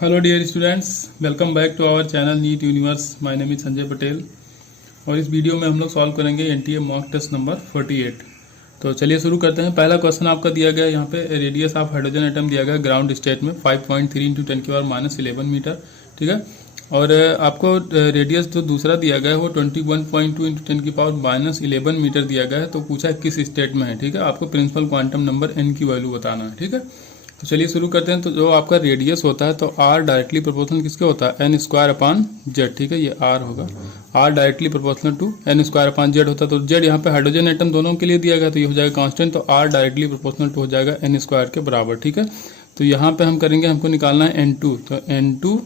Hello dear students, welcome back to our channel NEET universe. My name is Sanjay Patel और इस video में हम लोग सॉल्व करेंगे एनटीए मॉक टेस्ट नंबर 48। तो चलिए शुरू करते हैं। पहला क्वेश्चन आपका दिया गया है यहाँ पे, रेडियस ऑफ हाइड्रोजन एटम दिया गया ग्राउंड स्टेट में 5.3 इंटू 10⁻11 मीटर, ठीक है। और आपको रेडियस जो दूसरा दिया गया है वो 21.2 इंटू 10⁻11 मीटर दिया गया है। तो पूछा है किस स्टेट में है, ठीक है। आपको प्रिंसिपल क्वांटम नंबर एन की वैल्यू बताना है, ठीक है। तो चलिए शुरू करते हैं। तो जो आपका रेडियस होता है तो आर डायरेक्टली प्रोपोर्शनल किसके होता है, एन स्क्वायर अपान जेड, ठीक है। ये आर होगा, r directly proportional to n square upon z होता है। तो जेड यहाँ पे हाइड्रोजन एटम दोनों के लिए दिया गया तो ये हो जाएगा कांस्टेंट, तो आर डायरेक्टली प्रोपोर्शनल टू हो जाएगा एन स्क्वायर के बराबर, ठीक है। तो यहाँ पे हम करेंगे, हमको निकालना है N2, तो N2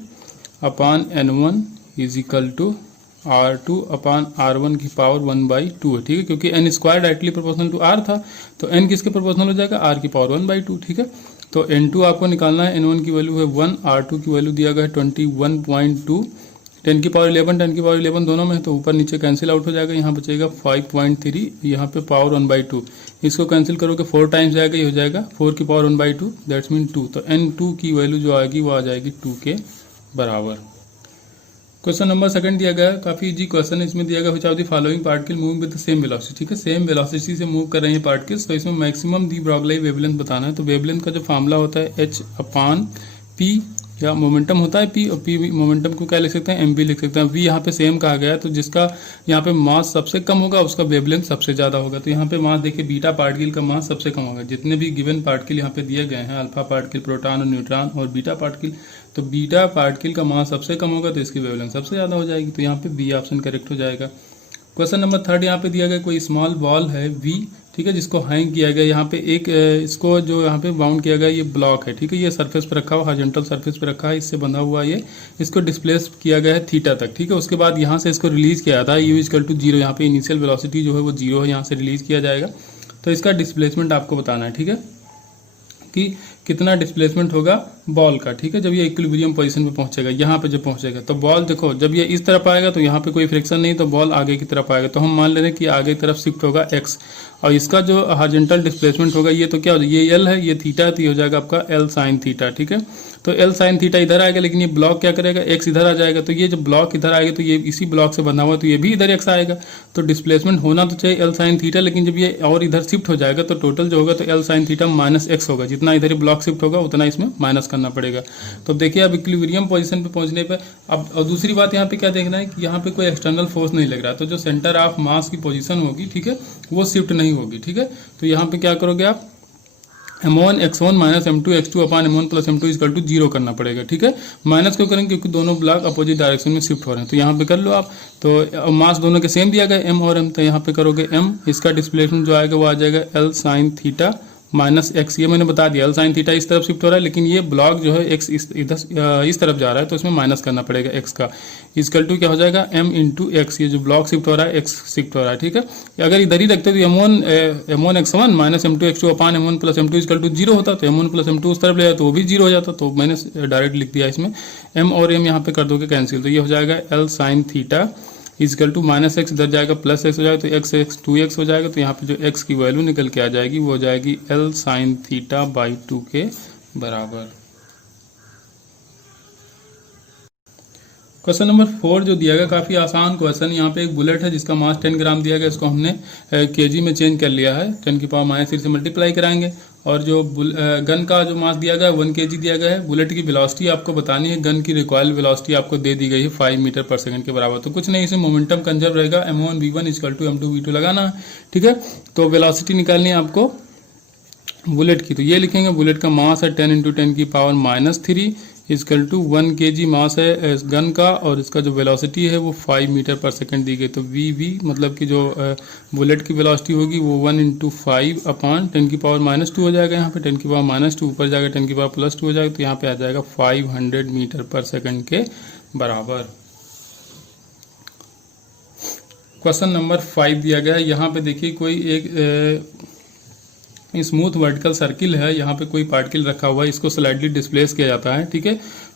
अपान N1 is equal to R2 upon R1 की पावर 1/2 है, ठीक है। क्योंकि n square directly proportional to r था तो एन किसके प्रोपोर्शनल हो जाएगा, आर की पावर 1/2, ठीक है। तो N2 आपको निकालना है, N1 की वैल्यू है 1, R2 की वैल्यू दिया गया है 21.2, 10⁻11 दोनों में है तो ऊपर नीचे कैंसिल आउट हो जाएगा। यहाँ बचेगा 5.3, यहाँ पे पावर 1/2, इसको कैंसिल करोगे 4 टाइम्स जाएगा, ये हो जाएगा 4 की पावर 1/2, दैट्स मीन 2। तो N2 की वैल्यू जो आएगी वो आ जाएगी 2 के बराबर। क्वेश्चन नंबर सेकंड दिया गया है, काफी इजी क्वेश्चन है। इसमें दिया गया विच of the following particle moving with the same velocity, ठीक है। सेम वेलोसिटी से मूव कर रहे हैं पार्टिकल्स, तो इसमें मैक्सिमम दी ब्रॉगली वेवलेंथ बताना है। तो वेवलेंथ का जो फार्मूला होता है h अपान पी, या मोमेंटम होता है p, और p मोमेंटम को क्या लिख सकते हैं, mv लिख सकते हैं। v यहाँ पे सेम कहा गया है, तो जिसका यहाँ पे मास सबसे कम होगा उसका वेवलेंथ सबसे ज्यादा होगा। तो यहाँ पे मास देखिए, बीटा पार्टिकल का मास सबसे कम होगा। जितने भी गिवन पार्टिकल यहाँ पे दिए गए हैं, अल्फा पार्टिकल, प्रोटॉन और न्यूट्रॉन और बीटा पार्टिकल, तो बीटा पार्टिकल का मास सबसे कम होगा तो इसकी वेवलेंथ सबसे ज्यादा हो जाएगी। तो यहाँ पे बी ऑप्शन करेक्ट हो जाएगा। क्वेश्चन नंबर थर्ड यहाँ पे दिया गया, कोई स्मॉल बॉल है V, ठीक है, जिसको हैंग किया गया। यहाँ पे एक इसको जो यहाँ पे बाउंड किया गया ये ब्लॉक है, ठीक है। ये सरफेस पे रखा हुआ, हॉरिजॉन्टल सरफेस पे रखा है, इससे बंधा हुआ ये, इसको डिस्प्लेस किया गया है थीटा तक, ठीक है। उसके बाद यहाँ से इसको रिलीज किया था, U इक्वल टू 0, यहाँ पे इनिशियल वेलोसिटी जो है वो 0 है, यहाँ से रिलीज किया जाएगा। तो इसका डिस्प्लेसमेंट आपको बताना है, ठीक है, कि कितना डिस्प्लेसमेंट होगा बॉल का, ठीक है, जब ये इक्विलिब्रियम पोजीशन पे पहुंचेगा। यहाँ पे जब पहुंचेगा तो बॉल देखो, जब ये इस तरफ आएगा तो यहाँ पे कोई फ्रिक्शन नहीं, तो बॉल आगे की तरफ आएगा। तो हम मान ले रहे हैं कि आगे की तरफ शिफ्ट होगा x, और इसका जो हॉरिजॉन्टल डिस्प्लेसमेंट होगा ये तो क्या हो जाएगा, ये l है, ये थीटा, तो ये हो जाएगा आपका l साइन थीटा, ठीक है। तो l साइन थीटा इधर आएगा, लेकिन ये ब्लॉक क्या करेगा, x इधर आ जाएगा। तो ये जब ब्लॉक इधर आएगा तो ये इसी ब्लॉक से बना हुआ, तो ये भी इधर x आएगा। तो डिस्प्लेसमेंट होना तो चाहिए l साइन थीटा, लेकिन जब ये और इधर शिफ्ट हो जाएगा तो टोटल जो होगा तो l sine theta minus x होगा। जितना इधर ब्लॉक शिफ्ट होगा उतना इसमें माइनस करना पड़ेगा। तो देखिए अब इक्विलिब्रियम पोजीशन पे पहुंचने पे अब, और दूसरी बात यहाँ पे क्या देखना है कि यहाँ पे कोई एक्सटर्नल फोर्स नहीं लग रहा, तो जो सेंटर ऑफ मास की पोजीशन होगी, ठीक है, वो शिफ्ट नहीं होगी, ठीक है। तो यहाँ पे क्या करोगे आप, m1 x1 minus m2 x2 upon m1 plus m2 equal to 0 करना पड़ेगा, ठीक है। माइनस क्यों करेंगे, क्योंकि दोनों ब्लॉक अपोजिट डायरेक्शन में शिफ्ट हो रहे हैं। तो यहाँ पे कर लो आप, तो मास दोनों के सेम दिया गया m और m, तो यहाँ पे करोगे m, इसका डिस्प्लेसमेंट जो आएगा वो आ जाएगा l sine theta minus x. ये मैंने बता दिया, l साइन थीटा इस तरफ शिफ्ट हो रहा है, लेकिन ये ब्लॉक जो है x इस तरफ जा रहा है, तो इसमें माइनस करना पड़ेगा x का। इक्वल टू क्या हो जाएगा, m इंटू एक्स, ये जो ब्लॉक शिफ्ट हो रहा है x शिफ्ट हो रहा है, ठीक है। अगर इधर ही रखते तो m1 x1 minus m2 x2 upon m1 plus m2 equal to 0 होता, तो m1 प्लस m2 उस तरफ ले जाता तो वो भी 0 हो जाता। तो मैंने डायरेक्ट लिख दिया इसमें, m और m यहाँ पे कर दोगे कैंसिल, तो ये हो जाएगा l sine theta equal to minus x, इधर जाएगा प्लस एक्स हो जाएगा, तो एक्स 2x हो जाएगा। तो यहाँ पे जो x की वैल्यू निकल के आ जाएगी वो हो जाएगी l साइन थीटा बाई 2 के बराबर। क्वेश्चन नंबर 4 जो दिया गया काफ़ी आसान क्वेश्चन। यहाँ पे एक बुलेट है जिसका मास 10 ग्राम दिया गया, इसको हमने केजी में चेंज कर लिया है, 10 की पावर -3 से मल्टीप्लाई कराएंगे। और जो गन का जो मास दिया गया है 1 kg दिया गया है। बुलेट की वेलोसिटी आपको बतानी है, गन की रिकॉइल वेलोसिटी आपको दे दी गई है 5 मीटर पर सेकंड के बराबर। तो कुछ नहीं, इसमें मोमेंटम कंजर्व रहेगा, m1 v1 equal to m2 v2 लगाना है, ठीक है। तो वेलोसिटी निकालनी है आपको बुलेट की, तो ये लिखेंगे बुलेट का मास है 10 इंटू 10 की पावर -3 इजकल टू 1 kg मास है गन का, और इसका जो वेलोसिटी है वो 5 मीटर पर सेकंड दी गई। तो वी मतलब कि जो बुलेट की वेलोसिटी होगी वो 1 इंटू 5 अपान 10 की पावर -2 हो जाएगा। यहाँ पे 10 की पावर -2 ऊपर जाएगा 10 की पावर +2 हो जाएगा, तो यहाँ पे आ जाएगा 500 मीटर पर सेकंड के बराबर। क्वेश्चन नंबर 5 दिया गया है, यहाँ पे देखिए कोई एक स्मूथ वर्टिकल सर्किल है, यहाँ पे कोई पार्टिकल रखा हुआ है, इसको स्लाइडली डिस्प्लेस किया जाता है, ठीक है।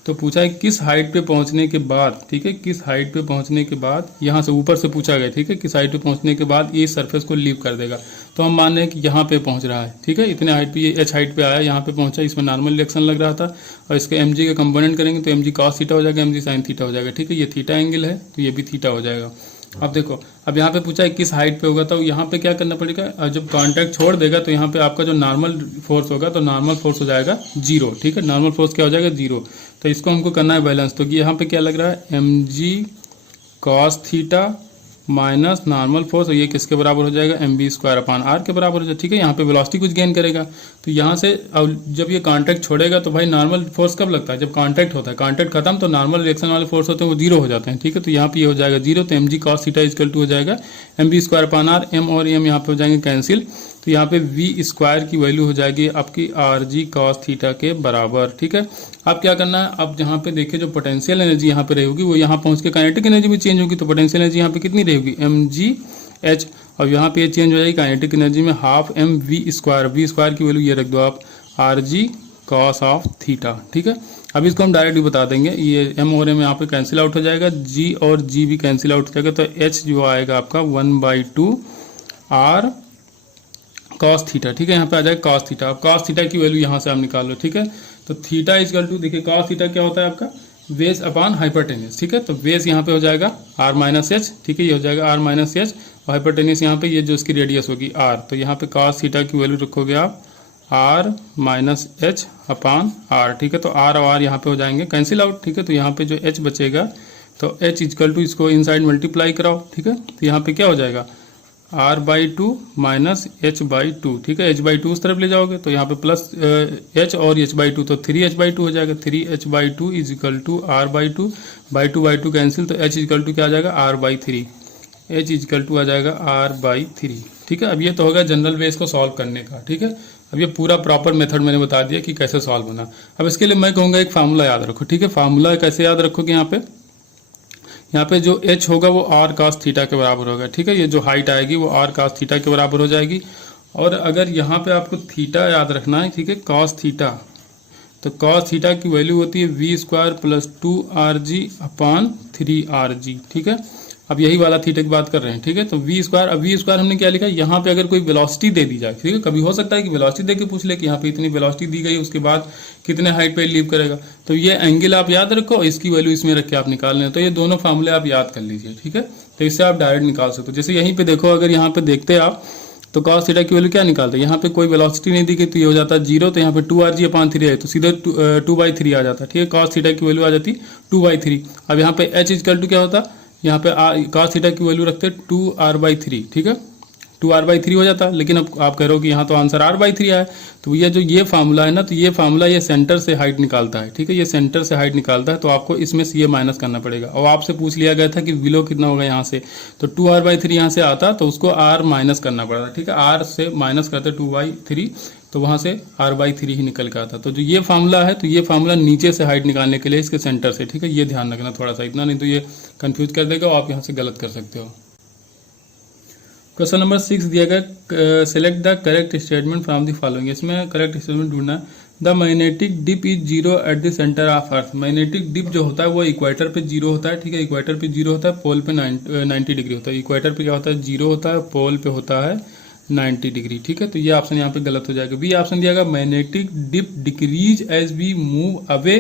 तो पूछा है किस हाइट पे पहुंचने के बाद, ठीक है, किस हाइट पे पहुंचने के बाद, यहाँ से ऊपर से पूछा गया, ठीक है, किस हाइट पे पहुंचने के बाद ये सरफेस को लीव कर देगा। तो हम मान रहे हैं कि यहाँ पे पहुंच रहा है, ठीक है, इतने हाइट पे, ये एच हाइट पे आया, यहाँ पे पहुंचा, इसमें नॉर्मल रिएक्शन लग रहा था, और इसके एम जी का कंपोनेंट करेंगे तो एम जी कॉस थीटा हो जाएगा, एम जी साइन थीटा हो जाएगा, ठीक है, ये थीटा एंगल है तो ये भी थीटा हो जाएगा। अब देखो, अब यहाँ पे पूछा है किस हाइट पे होगा, तो यहाँ पे क्या करना पड़ेगा, जब कांटेक्ट छोड़ देगा तो यहाँ पे आपका जो नॉर्मल फोर्स होगा तो नॉर्मल फोर्स हो जाएगा जीरो, ठीक है, नॉर्मल फोर्स क्या हो जाएगा जीरो। तो इसको हमको करना है बैलेंस, तो यहाँ पे क्या लग रहा है, m g cos theta minus normal force, और ये किसके बराबर हो जाएगा, m b square upon r के बराबर हो जाएगा, ठीक है। यहाँ पे वेलोसिटी कुछ गेन करेगा, तो यहाँ से अब जब ये कांटेक्ट छोड़ेगा तो भाई नॉर्मल फोर्स कब लगता है, जब कांटेक्ट होता है, कांटेक्ट खत्म तो नॉर्मल रिएक्शन वाले फोर्स होते हैं वो जीरो हो जाते हैं, ठीक है। तो यहाँ पे ये हो जाएगा जीरो, तो m g cos theta equal to हो जाएगा m b square upon r, m और एम यहाँ पे हो जाएंगे कैंसिल, तो यहाँ पे वी स्क्वायर की वैल्यू हो जाएगी आपकी आर जी कॉस थीटा के बराबर, ठीक है। अब क्या करना है, अब यहाँ पे देखिए जो पोटेंशियल एनर्जी यहाँ पे रहेगी वो यहाँ पहुँच के काइनेटिक एनर्जी में चेंज होगी, तो पोटेंशियल एनर्जी यहाँ पे कितनी रहेगी, एम जी एच, और यहाँ पे ये चेंज हो जाएगी काइनेटिक एनर्जी में हाफ एम वी स्क्वायर की वैल्यू ये रख दो आप R G cos of theta, ठीक है। अब इसको हम डायरेक्टली बता देंगे, ये एम और एम यहाँ पे कैंसिल आउट हो जाएगा, जी और जी भी कैंसिल आउट हो जाएगा, तो एच जो आएगा आपका 1/2 आर कॉस थीटा, ठीक है, यहाँ पे आ जाएगा कॉस थीटा। अब कॉस थीटा की वैल्यू यहाँ से आप निकाल लो, ठीक है। तो थीटा इक्वल टू, देखिए कॉस थीटा क्या होता है आपका, बेस अपॉन हाइपरटेनियस, ठीक है। तो बेस यहाँ पे हो जाएगा आर माइनस एच, ठीक है, ये हो जाएगा आर माइनस एच, और हाइपरटेनियस यहाँ पे ये जो इसकी रेडियस होगी आर, तो यहाँ पे कॉस थीटा की वैल्यू रखोगे आप r minus h upon r, ठीक है। तो आर और आर यहाँ पे हो जाएंगे कैंसिल आउट, ठीक है। तो यहाँ पे जो एच बचेगा तो एच इक्वल टू, इसको इनसाइड मल्टीप्लाई कराओ, ठीक है। तो यहाँ पे क्या हो जाएगा r/2 माइनस h/2, ठीक है, h/2 उस तरफ ले जाओगे तो यहाँ पे प्लस h और h/2, तो 3h/2 हो जाएगा, 3h/2 is equal to r/2, by two cancel, तो h इक्वल टू क्या आ जाएगा r/3, h इक्वल टू आ जाएगा r/3, ठीक है। अब ये तो होगा जनरल वे इसको सॉल्व करने का, ठीक है। अब ये पूरा प्रॉपर मेथड मैंने बता दिया कि कैसे सॉल्व होना। अब इसके लिए मैं कहूँगा एक फार्मूला याद रखो, ठीक है। फार्मूला कैसे याद रखोगे, यहाँ पे जो h होगा वो r cos थीटा के बराबर होगा, ठीक है। ये जो हाइट आएगी वो r cos थीटा के बराबर हो जाएगी, और अगर यहाँ पे आपको थीटा याद रखना है, ठीक है, cos थीटा, तो cos थीटा की वैल्यू होती है we square plus 2rg upon 3rg, ठीक है। अब यही वाला थीटा की बात कर रहे हैं, ठीक है। तो वी स्क्वायर, अब वी स्क्वायर हमने क्या लिखा, यहाँ पे अगर कोई वेलोसिटी दे दी जाए, ठीक है, कभी हो सकता है कि वेलोसिटी दे के पूछ ले कि यहाँ पे इतनी वेलोसिटी दी गई, उसके बाद कितने हाइट पे लीव करेगा, तो ये एंगल आप याद रखो, इसकी वैल्यू इसमें रख के आप निकाल लें, तो ये दोनों फार्मूले आप याद कर लीजिए, ठीक है। तो इससे आप डायरेक्ट निकाल सकते हो। जैसे यहीं पे देखो, अगर यहाँ पे देखते आप तो cos थीटा की वैल्यू क्या निकालते हैं, यहाँ पे कोई वेलोसिटी नहीं दी गई तो ये हो जाता है जीरो, तो यहाँ पे 2rg अपान 3 है तो सीधे 2/3 आ जाता है, ठीक है। cos थीटा की वैल्यू आ जाती 2/3। अब यहाँ पे h इक्वल टू क्या होता, यहाँ पे cos थीटा की वैल्यू रखते 2r/3, ठीक है, 2r/3 हो जाता। लेकिन अब आप कह रहे हो कि यहाँ तो आंसर r/3 आया है, तो ये फार्मूला है ना, तो ये फार्मूला ये सेंटर से हाइट निकालता है, ठीक है, ये सेंटर से हाइट निकालता है, तो आपको इसमें से ये माइनस करना पड़ेगा। और आपसे पूछ लिया गया था कि बिलो कितना होगा यहाँ से, तो 2r/3 यहाँ से आता तो उसको r माइनस करना पड़ता, ठीक है, r से माइनस करते 2/3, तो वहाँ से r/3 ही निकल के आता। तो जो ये फार्मूला है, तो ये फार्मूला नीचे से हाइट निकालने के लिए इसके सेंटर से, ठीक है, ये ध्यान रखना थोड़ा सा, इतना नहीं तो ये कंफ्यूज कर देगा और आप यहाँ से गलत कर सकते हो। क्वेश्चन नंबर 6 दिया गया, select the correct statement from the following, इसमें करेक्ट स्टेटमेंट ढूंढना है। The magnetic dip is zero at the centre of earth, magnetic dip जो होता है वो इक्वेटर पे जीरो होता है, ठीक है, इक्वेटर पे जीरो होता है, पोल पे 90 डिग्री होता है। इक्वेटर पे क्या होता है, जीरो होता है, पोल पे होता है 90 डिग्री, ठीक है। तो ये ऑप्शन यहाँ पे गलत हो जाएगा। बी ऑप्शन दिया गया, magnetic dip decrease as we move away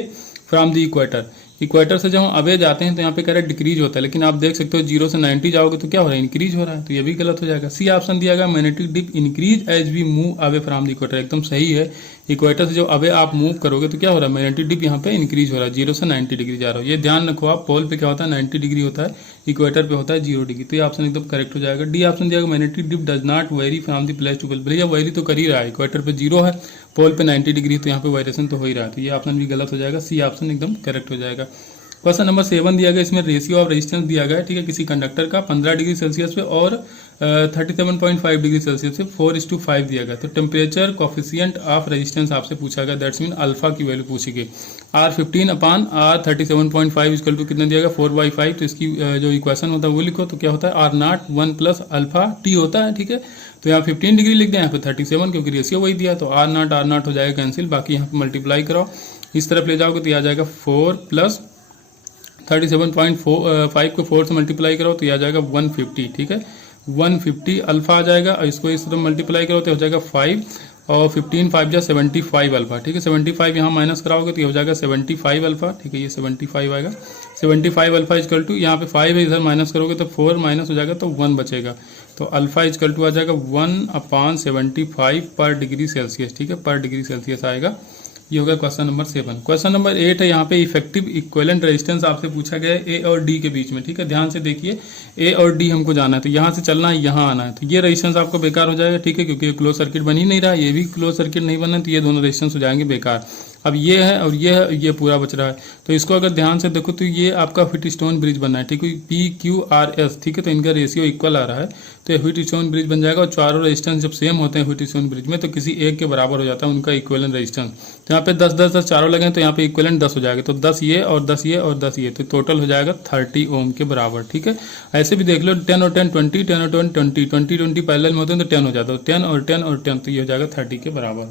from the equator, equator से जब हम अवे जाते हैं तो यहाँ पे कह रहा है डिक्रीज होता है, लेकिन आप देख सकते हो 0 से 90 जाओगे तो क्या हो रहा है, इंक्रीज हो रहा है, तो ये भी गलत हो जाएगा। सी ऑप्शन दिया गया, magnetic dip increase as we move away from the equator, एकदम सही है। इक्वेटर से जो अवे आप मूव करोगे तो क्या हो रहा है, मैग्नेटिक डिप यहाँ पे इंक्रीज हो रहा है, 0 से 90 डिग्री जा रहा हो। ये ध्यान रखो आप, पोल पे क्या होता है 90 डिग्री होता है, इक्वेटर पे होता है 0 डिग्री, तो ये ऑप्शन एकदम करेक्ट हो जाएगा। डी ऑप्शन दिया गया, magnetic dip does not vary from the place to place, भैया वेरी तो कर ही रहा है, इक्वेटर पे 0 है, पोल पे 90 डिग्री, तो यहाँ पे वेरिएशन तो हो ही रहा है, तो ये ऑप्शन भी गलत हो जाएगा। सी ऑप्शन एकदम करेक्ट हो जाएगा। क्वेश्चन नंबर 7 दिया गया, इसमें रेशियो ऑफ रेजिस्टेंस दिया गया है, ठीक है, किसी कंडक्टर का 15 डिग्री सेल्सियस पे और 37.5 डिग्री सेल्सियस पे 4:5 दिया गया। तो टेम्परेचर कॉफिशिएंट ऑफ रेजिस्टेंस आपसे पूछा गया, दैट्स मीन अल्फा की वैल्यू पूछी गई। R15 upon R37.5 equal to कितना दिया गया 4/5, तो इसकी जो इक्वेशन होता है वो लिखो, तो क्या होता है R0 1 प्लस अल्फा टी होता है, ठीक है। तो यहाँ 15 डिग्री लिख दें, यहाँ पे 37 क्योंकि रेशियो वही दिया, तो R0 हो जाएगा कैंसिल, बाकी यहाँ पे मल्टीप्लाई कराओ। इस तरफ ले जाओगे तो ये आ जाएगा 4 प्लस 37.5 को 4 से मल्टीप्लाई करो तो ये आ जाएगा 150, ठीक है। 150 अल्फा आ जाएगा और इसको इस तरफ मल्टीप्लाई करो तो हो जाएगा 5 और 15 5 जा 75 अल्फा, ठीक है। 75 यहाँ माइनस कराओगे तो ये हो जाएगा 75 अल्फा, ठीक है। ये 75 आएगा। 75 अल्फा इजकल टू यहाँ पे 5 है, इधर माइनस करोगे तो 4 माइनस हो जाएगा तो 1 बचेगा। तो अल्फा इजकल टू आ जाएगा 1/75 पर डिग्री सेल्सियस, ठीक है। पर डिग्री सेल्सियस आएगा। ये होगा क्वेश्चन नंबर 7। क्वेश्चन नंबर 8 है, यहाँ पे इफेक्टिव इक्विवेलेंट रेजिस्टेंस आपसे पूछा गया है ए और डी के बीच में, ठीक है। ध्यान से देखिए, ए और डी हमको जाना है तो यहाँ से चलना है, यहाँ आना है, तो ये रेजिस्टेंस आपको बेकार हो जाएगा, ठीक है, क्योंकि क्लोज सर्किट बन ही नहीं रहा है, ये भी क्लोज सर्किट नहीं बना, तो ये दोनों रेजिस्टेंस हो जाएंगे बेकार। अब ये है और ये है, ये पूरा बच रहा है। तो इसको अगर ध्यान से देखो तो ये आपका व्हीटस्टोन ब्रिज बनना है, ठीक है। PQRS, ठीक है, तो इनका रेशियो इक्वल आ रहा है तो ये व्हीटस्टोन ब्रिज बन जाएगा। और चारों रेजिस्टेंस जब सेम होते हैं व्हीटस्टोन ब्रिज में तो किसी एक के बराबर हो जाता है उनका इक्विवेलेंट रेजिस्टेंस। तो यहाँ पे 10 10 10 चारों लगे तो यहाँ पे इक्विवेलेंट 10 हो जाएगा, तो 10 ये और 10 ये और 10 ये, तो टोटल हो जाएगा 30 ओम के बराबर, ठीक है। ऐसे भी देख लो 10 और 10 20, 10 और 10 20, 20 20 पैरेलल में होते हैं तो 10 हो जाता है, 10 और 10 और 10, तो ये हो जाएगा 30 के बराबर।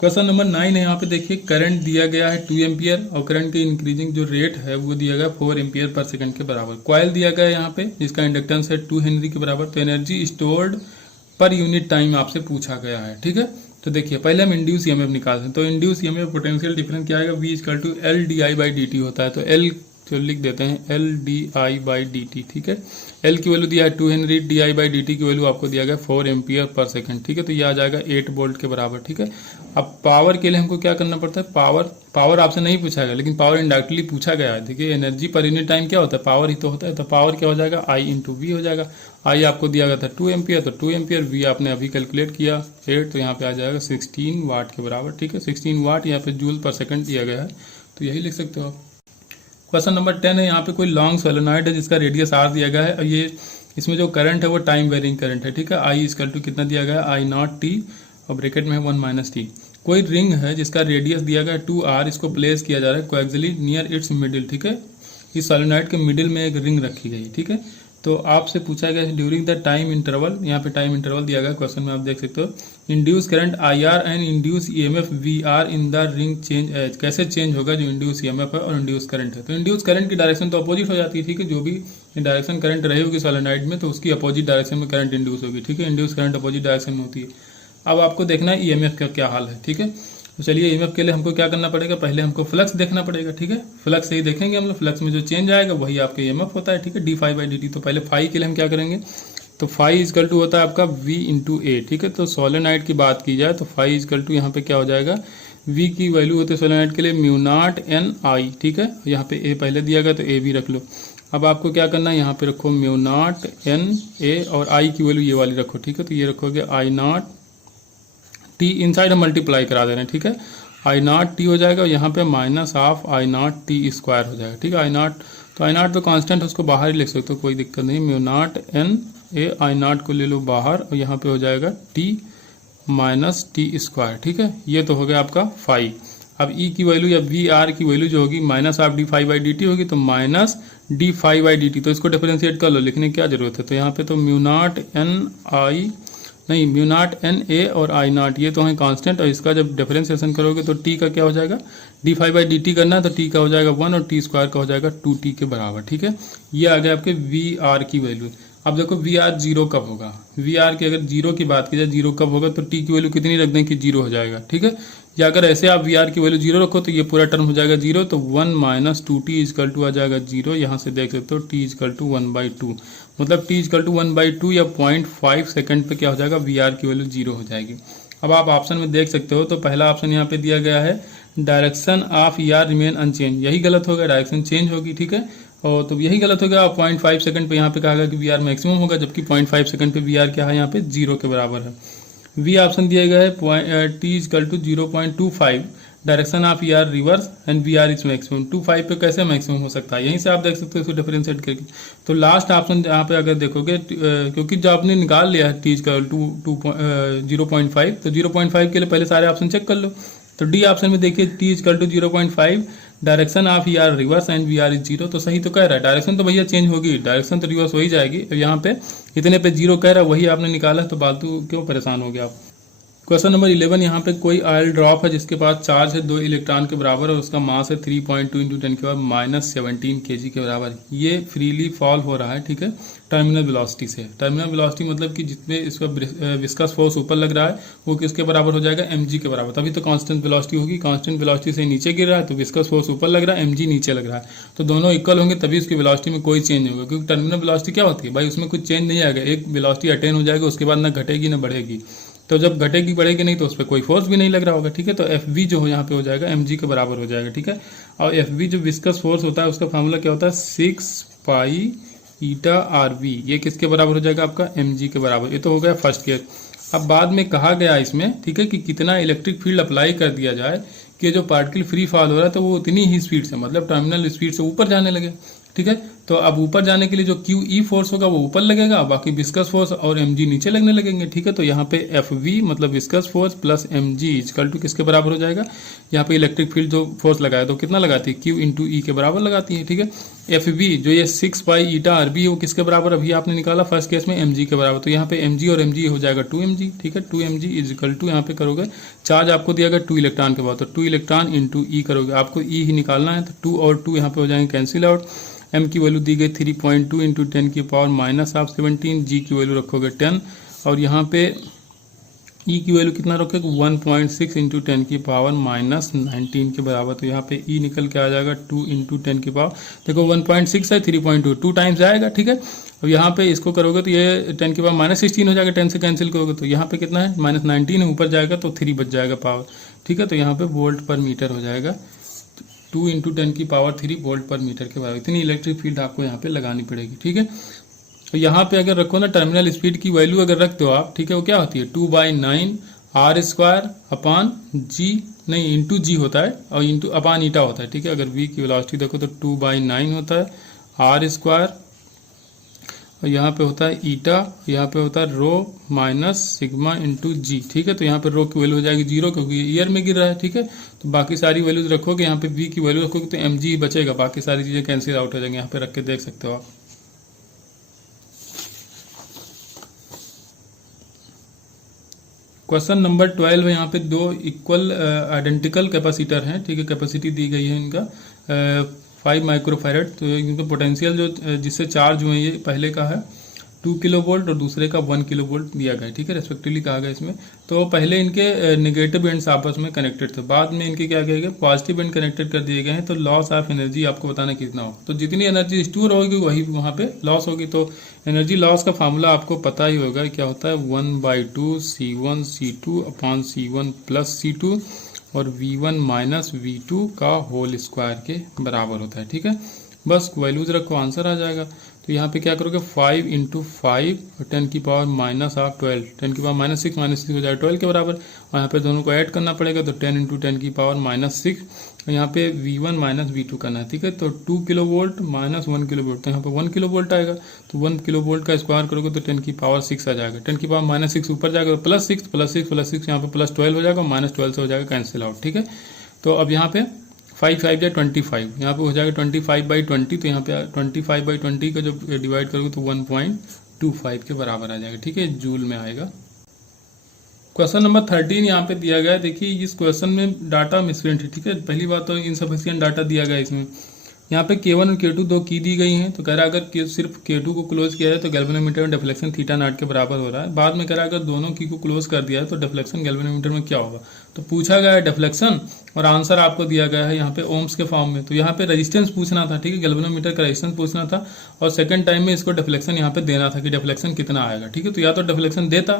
क्वेश्चन नंबर 9 है, यहाँ पे देखिए करंट दिया गया है 2 एम्पियर और करंट के इंक्रीजिंग जो रेट है वो दिया गया 4 एम्पियर पर सेकंड के बराबर। कॉइल दिया गया है यहाँ पे जिसका इंडक्टेंस है 2 हेनरी के बराबर। तो energy stored per unit time आपसे पूछा गया है, ठीक है। तो देखिए पहले हम इंड्यूस ईएमएफ निकालते हैं। तो इंड्यूस ईएमएफ पोटेंशियल डिफरेंस क्या आएगा, V इक्वल टू LdI/dt होता है। तो L तो लिख देते हैं LdI/dt, ठीक है। L की वैल्यू दिया है 2 हेनरी, DI/dt की वैल्यू आपको दिया गया 4 एम्पियर पर सेकंड, ठीक है। तो ये आ जाएगा 8 वोल्ट के बराबर, ठीक है। अब पावर के लिए हमको क्या करना पड़ता है, पावर आपसे नहीं पूछा गया लेकिन पावर इंडायरेक्टली पूछा गया है। देखिए एनर्जी पर यूनिट टाइम क्या होता है, पावर ही तो होता है। तो पावर क्या हो जाएगा, I × V हो जाएगा। I आपको दिया गया था 2 एम्पियर, तो 2 एम्पियर, V आपने अभी कैलकुलेट किया 8, तो यहाँ पे आ जाएगा 16 वाट के बराबर, ठीक है। 16 वाट यहाँ पे जूल पर सेकंड दिया गया है, तो यही लिख सकते हो आप। क्वेश्चन नंबर 10 है, यहाँ पे कोई लॉन्ग सोलेनॉइड है जिसका रेडियस R दिया गया है और ये इसमें जो करंट है वो टाइम वेरिंग करंट है, ठीक है। I इक्वल टू कितना दिया गया है, I0t और ब्रैकेट में है 1 - t। कोई रिंग है जिसका रेडियस दिया गया है 2R, इसको प्लेस किया जा रहा है कोएक्सियली नियर इट्स मिडिल, ठीक है। इस सोलेनॉइड के मिडिल में एक रिंग रखी गई, ठीक है। तो आपसे पूछा गया है ड्यूरिंग द टाइम इंटरवल, यहाँ पे टाइम इंटरवल दिया गया क्वेश्चन में, आप देख सकते हो। Induce current IR and induce EMF VR in the ring change as, कैसे चेंज होगा जो इंड्यूस EMF है और इंड्यूस करंट है। तो इंड्यूस करंट की डायरेक्शन तो अपोजिट हो जाती है, ठीक है। जो भी डायरेक्शन करंट रही होगी सोलेनॉइड में तो उसकी अपोजिट डायरेक्शन में करंट इंड्यूस होगी, ठीक है। इंड्यूस करंट अपोजिट डायरेक्शन में होती है। अब आपको देखना है EMF का क्या हाल है, ठीक है। तो चलिए EMF के लिए हमको क्या करना पड़ेगा, पहले हमको फ्लक्स देखना पड़ेगा, ठीक है। फ्लक्स से ही देखेंगे हम लोग, फ्लक्स में जो चेंज आएगा वही आपका EMF होता है, ठीक है, d∅/dt। तो पहले फाई के लिए हम क्या करेंगे, तो फाई इक्वल टू होता है आपका V × A, ठीक है। तो सोलेनॉइड की बात की जाए तो फाई इक्वल टू यहाँ पे क्या हो जाएगा, V की वैल्यू होती है सोलेनॉइड के लिए μ0 N I, ठीक है। यहाँ पे A पहले दिया गया तो A भी रख लो। अब आपको क्या करना है, यहाँ पे रखो μ0 N A और I की वैल्यू ये वाली रखो, ठीक है। तो ये रखोगे I0 t, इनसाइड हम मल्टीप्लाई करा दे रहे हैं, ठीक है। I0 t हो जाएगा और यहाँ पे -12 I0 t स्क्वायर हो जाएगा, ठीक है। I0 तो I0 तो कांस्टेंट है, उसको बाहर ही लिख सकते हो, कोई दिक्कत नहीं। μ0 N A I0 को ले लो बाहर और यहाँ पे हो जाएगा t - t स्क्वायर, ठीक है। ये तो हो गया आपका फाई। अब E की वैल्यू या VR की वैल्यू जो होगी -d∅/dt होगी, तो -d∅/dt, तो इसको डिफरेंशिएट कर लो, लिखने की क्या जरूरत है। तो यहाँ पे तो μ0 N A और I0 ये तो है कांस्टेंट, और इसका जब डिफरेंशिएशन करोगे तो t का क्या हो जाएगा, d∅/dt करना है तो t का हो जाएगा 1 और t स्क्वायर का हो जाएगा 2t के बराबर, ठीक है। ये आ गया आपके VR की वैल्यू। अब देखो VR 0 कब होगा, VR की अगर 0 की बात की जाए 0 कब होगा, तो t की वैल्यू कितनी रख दें कि 0 हो जाएगा, ठीक है। या अगर ऐसे आप VR की वैल्यू 0 रखो तो ये पूरा टर्म हो जाएगा 0, तो 1 - 2t इक्वल टू आ जाएगा 0। यहाँ से देख सकते हो t इक्वल टू 1/2, मतलब t इक्वल टू 1/2 या 0.5 सेकंड पे क्या हो जाएगा, VR की वैल्यू 0 हो जाएगी। अब आप ऑप्शन में देख सकते हो, तो पहला ऑप्शन यहाँ पे दिया गया है direction of ER remain unchanged, यही गलत होगा, डायरेक्शन चेंज होगी, ठीक है। और तो यही गलत हो गया। 0.5 सेकंड पे यहाँ पे कहा गया कि VR मैक्सिमम होगा, जबकि 0.5 सेकंड पे VR क्या है, यहाँ पे 0 के बराबर है। V ऑप्शन दिया गया है t equal to 0.25 direction of ER reverse and VR is maximum. 25 पे कैसे मैक्सिमम हो सकता है, यहीं से आप देख सकते हो इसको डिफरेंशिएट करके। तो लास्ट ऑप्शन यहाँ पे अगर देखोगे, क्योंकि जो आपने निकाल लिया है t इक्वल टू 0.5, तो 0.5 के लिए पहले सारे ऑप्शन चेक कर लो। तो डी ऑप्शन में देखिए t equal to 0.5 direction of ER reverse and VR is 0, तो सही तो कह रहा है। डायरेक्शन तो भैया चेंज होगी, डायरेक्शन तो रिवर्स हो ही जाएगी। यहाँ पे इतने पे 0 कह रहा है, वही आपने निकाला, तो फालतू क्यों परेशान हो गया आप। क्वेश्चन नंबर 11, यहाँ पे कोई ऑयल ड्रॉप है जिसके पास चार्ज है 2 इलेक्ट्रॉन के बराबर और उसका मास है 3.2 इंटू 10 के पावर -17 kg के बराबर। ये फ्रीली फॉल हो रहा है, ठीक है, टर्मिनल वेलोसिटी से। टर्मिनल वेलोसिटी मतलब कि जितने इसका विस्कस फोर्स ऊपर लग रहा है वो किसके बराबर हो जाएगा, mg के बराबर। तभी तो कांस्टेंट वेलोसिटी होगी, कांस्टेंट वेलोसिटी से नीचे गिर रहा है तो विस्कस फोर्स ऊपर लग रहा है, mg नीचे लग रहा है, तो दोनों इक्वल होंगे तभी उसकी वेलोसिटी में कोई चेंज होगा। क्योंकि टर्मिनल वेलोसिटी क्या होती है भाई, उसमें कुछ चेंज नहीं आएगा, एक वेलोसिटी अटेन हो जाएगा, उसके बाद ना घटेगी ना बढ़ेगी। तो जब घटेगी बढ़ेगी नहीं तो उस पर कोई फोर्स भी नहीं लग रहा होगा, ठीक है। तो एफ वी जो हो यहाँ पे हो जाएगा mg के बराबर हो जाएगा, ठीक है। और एफ वी जो विस्कस फोर्स होता है उसका फार्मूला क्या होता है, 6 पाई ईटा आर वी। ये किसके बराबर हो जाएगा आपका, mg के बराबर। ये तो हो गया फर्स्ट केस। अब बाद में कहा गया इसमें, ठीक है, कि कितना इलेक्ट्रिक फील्ड अप्लाई कर दिया जाए कि जो पार्टिकल फ्री फॉल हो रहा है तो वो उतनी ही स्पीड से, मतलब टर्मिनल स्पीड से ऊपर जाने लगे, ठीक है। तो अब ऊपर जाने के लिए जो क्यू ई फोर्स होगा वो ऊपर लगेगा, बाकी विस्कस फोर्स और mg नीचे लगने लगेंगे, ठीक है। तो यहाँ पे एफ वी मतलब viscous force plus mg equal to किसके बराबर हो जाएगा, यहाँ पे इलेक्ट्रिक फील्ड जो फोर्स लगाया तो कितना लगाती है, क्यू इंटू ई के बराबर लगाती है, ठीक है। एफ वी जो ये 6 पाई ईटा आर बी है वो किसके बराबर अभी आपने निकाला फर्स्ट केस में, mg के बराबर। तो यहाँ पे mg और mg हो जाएगा 2mg, ठीक है। 2mg इज इक्वल टू यहाँ पे करोगे, चार्ज आपको दिया गया 2 इलेक्ट्रॉन के बाद, तो 2 इलेक्ट्रॉन इंटू ई करोगे, आपको ई ही निकालना है। तो 2 और 2 यहाँ पे हो जाएंगे कैंसिल आउट। m की वैल्यू दी गई 3.2 इंटू 10 की पावर -17, g की वैल्यू रखोगे 10 और यहाँ पे e की वैल्यू कितना रखोगे 1.6 इंटू 10 की पावर -19 के बराबर। तो यहाँ पे e निकल के आ जाएगा 2 इंटू 10 की पावर, देखो 1.6 है 3.2 2 टाइम्स आएगा, ठीक है। अब यहाँ पे इसको करोगे तो ये 10 की पावर -16 हो जाएगा, 10 से कैंसिल करोगे तो यहाँ पे कितना है -19 है, ऊपर जाएगा तो 3 बच जाएगा पावर, ठीक है। तो यहाँ पे वोल्ट पर मीटर हो जाएगा, 2 इंटू 10 की पावर 3 वोल्ट पर मीटर के बराबर। इतनी इलेक्ट्रिक फील्ड आपको यहाँ पे लगानी पड़ेगी, ठीक है। तो यहाँ पे अगर रखो ना टर्मिनल स्पीड की वैल्यू अगर रखते हो आप, ठीक है, वो क्या होती है 2/9 आर स्क्वायर अपान जी, नहीं इंटू जी होता है और इंटू अपान ईटा होता है, ठीक है। अगर वी की वेलोसिटी देखो तो 2/9 होता है आर स्क्वायर और यहाँ पे होता है ईटा, यहाँ पे होता है रो माइनस सिग्मा इंटू जी, ठीक है। तो यहाँ पे रो की वैल्यू हो जाएगी 0 क्योंकि ये ईयर में गिर रहा है, ठीक है। तो बाकी सारी वैल्यूज रखोगे, यहाँ पे वी की वैल्यू रखोगे तो mg ही बचेगा, बाकी सारी चीज़ें कैंसिल आउट हो जाएंगी। यहाँ पे रख के देख सकते हो आप। क्वेश्चन नंबर 12 है, यहाँ पे 2 इक्वल आइडेंटिकल कैपेसिटर हैं, ठीक है। कैपेसिटी दी गई है इनका 5 माइक्रोफैरड। तो इनका पोटेंशियल जो जिससे चार्ज हुए ये पहले का है 2 किलो वोल्ट और दूसरे का 1 किलो वोल्ट दिया गया है, ठीक है, रेस्पेक्टिवली कहा गया इसमें। तो पहले इनके नेगेटिव एंड्स आपस में कनेक्टेड थे, बाद में इनके क्या किया गया पॉजिटिव एंड कनेक्टेड कर दिए गए हैं। तो लॉस ऑफ एनर्जी आपको बताना कितना हो, तो जितनी एनर्जी स्टोर होगी वही वहाँ पे लॉस होगी। तो एनर्जी लॉस का फार्मूला आपको पता ही होगा, क्या होता है 1/2 C1 C2 अपान C1 प्लस C2 और V1 माइनस V2 का होल स्क्वायर के बराबर होता है, ठीक है। बस वैल्यूज रखो आंसर आ जाएगा। तो यहाँ पे क्या करोगे 5 इंटू 5 और 10 की पावर -12, 10 की पावर -6 हो जाएगा 12 के बराबर। और यहाँ पे दोनों को ऐड करना पड़ेगा तो 10 इंटू 10 की पावर -6 और यहाँ पे V1 माइनस V2 करना है, ठीक है। तो 2 kilo volt minus 1 kilo volt, तो यहाँ पे 1 किलो वोल्ट आएगा। तो 1 किलो वोल्ट का स्क्वायर करोगे तो 10 की पावर 6 आ जाएगा, 10 की पावर -6 ऊपर जाएगा तो +6 +6 +6 यहाँ पे +12 हो जाएगा, -12 से हो जाएगा कैंसिल आउट, ठीक है। तो अब यहाँ पे 5 5 या 25, यहाँ पे हो जाएगा 25/20। तो यहाँ पे 25/20 का जब डिवाइड करोगे तो 1.25 के बराबर आ जाएगा, ठीक है, जूल में आएगा। क्वेश्चन नंबर 13 यहाँ पे दिया गया है। देखिए इस क्वेश्चन में डाटा मिसप्रिंट है, ठीक है। पहली बात तो इनसफिशिएंट डाटा दिया गया है इसमें। यहाँ पे K1 और K2 दो की दी गई हैं। तो कह रहा है अगर सिर्फ K2 को क्लोज किया है तो गैल्वेनोमीटर में डिफ्लेक्शन θ0 के बराबर हो रहा है। बाद में कह रहा है अगर दोनों की को क्लोज कर दिया है तो डिफ्लेक्शन गैल्वेनोमीटर में क्या होगा। तो पूछा गया है डिफ्लेक्शन और आंसर आपको दिया गया है यहाँ पे ओम्स के फॉर्म में। तो यहाँ पे रेजिस्टेंस पूछना था, ठीक है, गैल्वेनोमीटर का रेजिस्टेंस पूछना था और सेकंड टाइम में इसको डिफ्लेक्शन यहाँ पे देना था कि डिफ्लेक्शन कितना आएगा, ठीक है। तो या तो डिफ्लेक्शन देता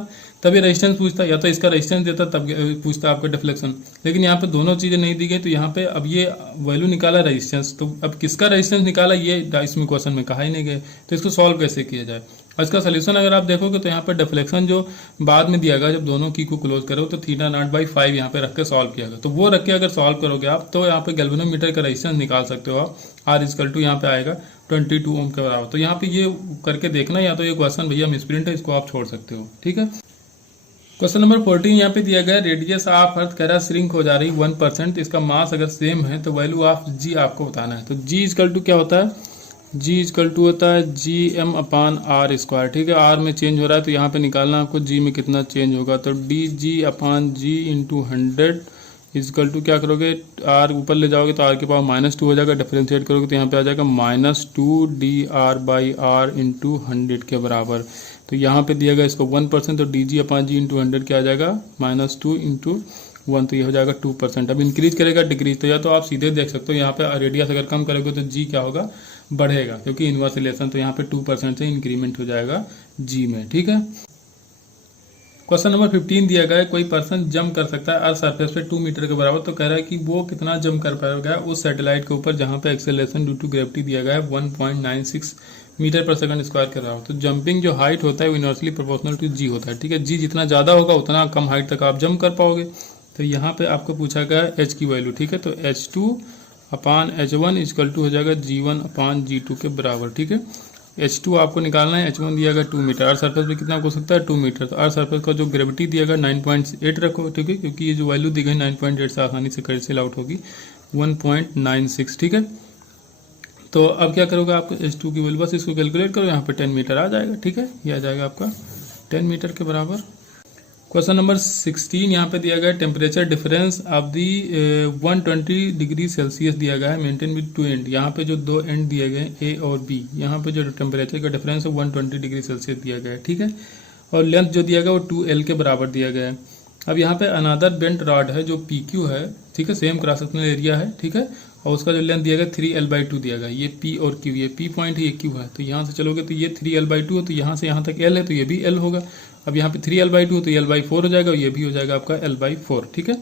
तभी रेजिस्टेंस पूछता, या तो इसका रेजिस्टेंस देता तब पूछता आपका डिफ्लेक्शन। लेकिन यहाँ पे दोनों चीज़ें नहीं दी गई। तो यहाँ पे अब ये वैल्यू निकाला रेजिस्टेंस, तो अब किसका रेजिस्टेंस निकाला ये इसमें क्वेश्चन में कहा ही नहीं गया। तो इसको सॉल्व कैसे किया जाए। और इसका सोल्यूशन अगर आप देखोगे तो यहाँ पे डिफ्लेक्शन जो बाद में दिया गया जब दोनों की को क्लोज करो तो θ0/5 यहाँ पे रख के सॉल्व किया गया। तो वो रख के अगर सॉल्व करोगे आप तो यहाँ पे गैल्वेनोमीटर का रेजिस्टेंस निकाल सकते हो आप। R= यहाँ पे आएगा 22 ओम के बराबर। तो यहाँ पे ये करके देखना, या तो ये क्वेश्चन भैया मिसप्रिंट है, इसको आप छोड़ सकते हो, ठीक है। क्वेश्चन नंबर 14 यहाँ पे दिया गया रेडियस ऑफ अर्थ कह रहा श्रिंक हो जा रही 1%। इसका मास अगर सेम है तो वैल्यू ऑफ जी आपको बताना है। तो G= क्या होता है जी इजकल टू होता है G M upon R square, ठीक है। आर में चेंज हो रहा है तो यहाँ पे निकालना आपको जी में कितना चेंज होगा, तो D G upon G into 100 equal to क्या करोगे, आर ऊपर ले जाओगे तो आर के पावर -2 हो जाएगा, डिफरेंशिएट करोगे तो यहाँ पे आ जाएगा -2 D R by R into 100 के बराबर। तो यहाँ पे दिया गया इसको 1%, तो D G upon G into 100 क्या आ जाएगा -2 इंटू 1, तो ये हो जाएगा 2%। अब इंक्रीज करेगा डिक्रीज, तो या तो आप सीधे देख सकते हो यहाँ पे रेडियस अगर कम करोगे तो जी क्या होगा, बढ़ेगा, क्योंकि इनवर्स रिलेशन, तो यहाँ पे 2% से इंक्रीमेंट हो जाएगा जी में, ठीक है। क्वेश्चन नंबर 15 दिया गया है, कोई पर्सन जंप कर सकता है अर्थ सरफेस पे 2 मीटर के बराबर, तो कह रहा है कि वो कितना जंप कर पाएगा उस सैटेलाइट के ऊपर जहाँ पे एक्सेलरेशन ड्यू टू ग्रेविटी दिया गया है 1.96 मीटर पर सेकंड स्क्वायर के बराबर। तो जंपिंग जो हाइट होता है वो इनवर्सली प्रोपोर्शनल टू जी होता है, ठीक है। जी जितना ज़्यादा होगा उतना कम हाइट तक आप जंप कर पाओगे। तो यहाँ पे आपको पूछा गया है एच की वैल्यू, ठीक है। तो H2 upon H1 is equal to हो जाएगा G1 अपान G2 के बराबर, ठीक है। H2 आपको निकालना है, H1 दिया गया 2 मीटर, अर्थ सरफेस पे कितना हो सकता है 2 मीटर, तो अर्थ सरफेस का जो ग्रेविटी दिया गया 9.8 रखो, ठीक है, क्योंकि ये जो वैल्यू दी गई 9.8 से आसानी से कैंसिल आउट होगी 1.96, ठीक है। तो अब क्या करोगे आप H2 की वैल्यू, बस इसको कैलकुलेट करो, यहाँ पे 10 मीटर आ जाएगा, ठीक है। ये आ जाएगा आपका 10 मीटर के बराबर। क्वेश्चन नंबर 16 यहाँ पे दिया गया है, temperature difference of the 120 degree Celsius दिया गया है, मेंटेन विद 2 एंड। यहाँ पे जो 2 एंड दिए गए हैं ए और बी, यहाँ पे जो टेम्परेचर का डिफरेंस है 120 डिग्री सेल्सियस दिया गया है, ठीक है। और लेंथ जो दिया गया वो 2L के बराबर दिया गया है। अब यहाँ पे अनादर बेंट रॉड है जो PQ है, ठीक है, सेम क्रॉस सेक्शनल एरिया है, ठीक है, और उसका जो लेंथ दिया गया 3L/2 दिया गया, ये P और Q, ये P पॉइंट है, ये Q है, तो यहाँ से चलोगे तो ये 3L/2 है, तो यहाँ से यहाँ तक L है तो ये भी L होगा। अब यहाँ पे 3L/2 तो L/4 हो जाएगा, और ये भी हो जाएगा आपका L/4, ठीक है।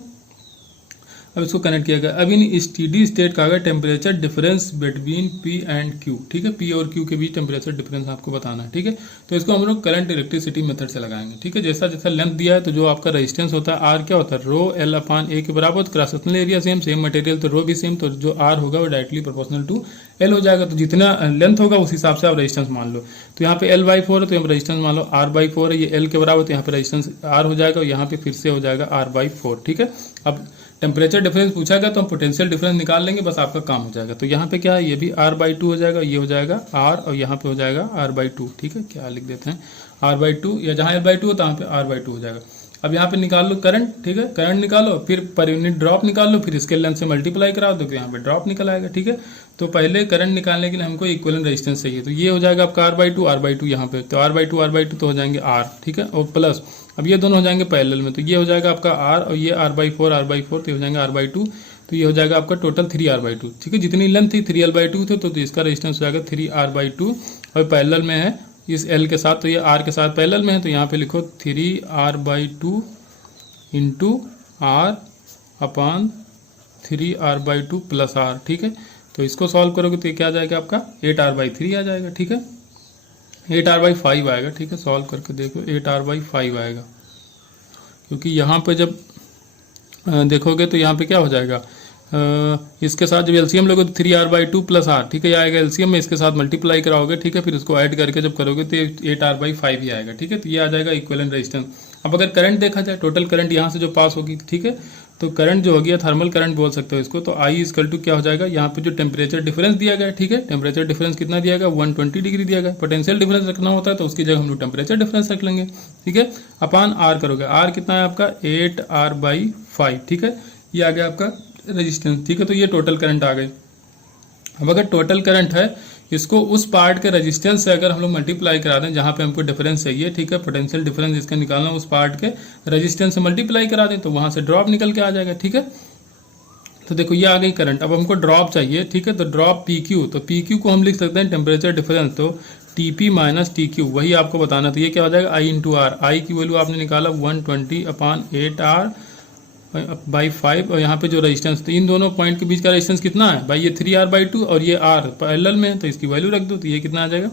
अब इसको कनेक्ट किया गया। अब इन स्टीडी स्टेट का temperature difference between P and Q, ठीक है, P और Q के बीच टेम्परेचर डिफरेंस आपको बताना है, ठीक है। तो इसको हम लोग करंट इलेक्ट्रिसिटी मेथड से लगाएंगे, ठीक है। जैसा जैसा लेंथ दिया है तो जो आपका रेजिस्टेंस होता है R क्या होता है, रो L अपान A के बराबर, cross sectional area same material तो रो भी सेम, तो जो R होगा वो डायरेक्टली प्रोपोर्शनल टू L हो जाएगा। तो जितना लेंथ होगा उस हिसाब से आप रेजिस्टेंस मान लो, तो यहाँ पे L/4 है तो यहाँ रेजिस्टेंस मान लो R/4 है, ये L के बराबर, तो यहाँ पे रेजिस्टेंस R हो जाएगा, और यहाँ पे फिर से हो जाएगा R/4, ठीक है। अब टेम्परेचर डिफरेंस पूछा गया तो हम पोटेंशियल डिफरेंस निकाल लेंगे, बस आपका काम हो जाएगा। तो यहाँ पे क्या है, ये भी R/2 हो जाएगा, ये हो जाएगा R, और यहाँ पे हो जाएगा R/2, ठीक है। क्या लिख देते हैं R/2, या जहाँ L/2 हो तहाँ पे R/2 हो जाएगा। अब यहाँ पे निकाल लो करंट, ठीक है, करंट निकालो, फिर पर यूनिट ड्रॉप निकाल लो, फिर इसके लेंथ से मल्टीप्लाई कराओ तो यहाँ पे ड्रॉप निकल आएगा, ठीक है। तो पहले करंट निकालने के लिए हमको इक्विवेलेंट रेजिस्टेंस चाहिए, तो ये हो जाएगा आपका R/2 यहाँ पे, तो R/2 तो हो जाएंगे R, ठीक है, और प्लस अब ये दोनों हो जाएंगे पैरेलल में, तो ये हो जाएगा आपका R, और ये R/4 तो हो जाएंगे R/2, तो ये हो जाएगा आपका टोटल 3R/2, ठीक है। जितनी लेंथ थी 3L/2 थे, तो इसका रेजिस्टेंस हो जाएगा 3R/2, और पैरेलल में है इस L के साथ, तो ये R के साथ पैरेलल में है, तो यहाँ पे लिखो 3R/2 इंटू R अपान 3R/2 प्लस R, ठीक है। तो इसको सॉल्व करोगे तो ये क्या आ जाएगा आपका 8R/3 आ जाएगा, ठीक है, 8R/5 आएगा, ठीक है। सॉल्व करके देखो 8R/5 आएगा, क्योंकि यहाँ पे जब देखोगे तो यहाँ पे क्या हो जाएगा, इसके साथ जब एलसीएम लोगे तो 3R/2 प्लस R, ठीक है, ये आएगा एलसीएम में, इसके साथ मल्टीप्लाई कराओगे, ठीक है, फिर इसको ऐड करके जब करोगे तो 8R/5 ही आएगा, ठीक है। तो ये आ जाएगा इक्विवेलेंट रेजिस्टेंस। अब अगर करंट देखा जाए, टोटल करंट यहाँ से जो पास होगी, ठीक है, तो करंट जो हो गया थर्मल करंट बोल सकते हो इसको, तो I इक्वल टू क्या हो जाएगा, यहाँ पे जो टेम्परेचर डिफरेंस दिया गया है, ठीक है, टेम्परेचर डिफरेंस कितना दिया गया 120 डिग्री दिया गया, पोटेंशियल डिफरेंस रखना होता है तो उसकी जगह हम लोग टेम्परेचर डिफरेंस रख लेंगे, ठीक है, अपान R करोगे, R कितना है आपका 8R/5, ठीक है, ये आ गया आपका रेजिस्टेंस, ठीक है। तो ये टोटल करंट आ गई। अब अगर टोटल करंट है, इसको उस पार्ट के रेजिस्टेंस से अगर हम लोग मल्टीप्लाई करा दें जहाँ पे हमको डिफरेंस चाहिए, ठीक है, पोटेंशियल डिफरेंस इसका निकालना, उस पार्ट के रेजिस्टेंस से मल्टीप्लाई करा दें तो वहाँ से ड्रॉप निकल के आ जाएगा, ठीक है। तो देखो ये आ गई करंट। अब हमको ड्रॉप चाहिए, ठीक है, तो ड्रॉप PQ, तो PQ को हम लिख सकते हैं टेम्परेचर डिफरेंस, तो TP माइनस TQ, वही आपको बताना। तो ये क्या हो जाएगा I इंटू R, I की वैल्यू आपने निकाला 120 अपान 8R/5, और यहाँ पे जो रेजिस्टेंस, तो इन दोनों पॉइंट के बीच का रेजिस्टेंस कितना है भाई, ये 3R/2 और ये R पैरेलल में है, तो इसकी वैल्यू रख दो, तो ये कितना आ जाएगा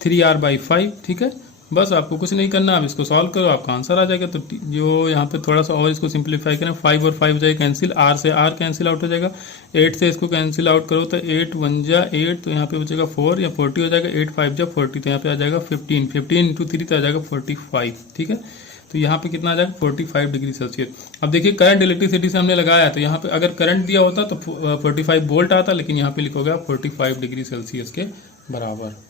3R/5, ठीक है। बस आपको कुछ नहीं करना, आप इसको सॉल्व करो, आपका आंसर आ जाएगा। तो जो यहाँ पे थोड़ा सा और इसको सिंप्लीफाई करें, 5 और 5 हो जाएगा कैंसिल, R से R कैंसिल आउट हो जाएगा, 8 से इसको कैंसिल आउट करो तो 8 1 जा 8, तो यहाँ पे बचेगा 4 या 40 हो जाएगा, 8 5 जा 40, तो यहाँ पे आ जाएगा 15, 15 इंटू 3 तो आ जाएगा 45, ठीक है। तो यहाँ पे कितना आ जाएगा 45 डिग्री सेल्सियस। अब देखिए करंट इलेक्ट्रिसिटी से हमने लगाया, तो यहाँ पे अगर करंट दिया होता तो 45 वोल्ट आता, लेकिन यहाँ पे लिखोगे आप 45 डिग्री सेल्सियस के बराबर।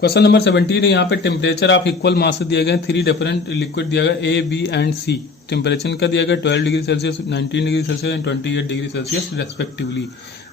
क्वेश्चन नंबर 17 है, यहाँ पे टेम्परेचर ऑफ इक्वल मास दिए गए 3 डिफरेंट लिक्विड दिया गया A, B and C. Temperature का दिया गया 12 degree Celsius, 19 degree Celsius and 28 degree Celsius respectively.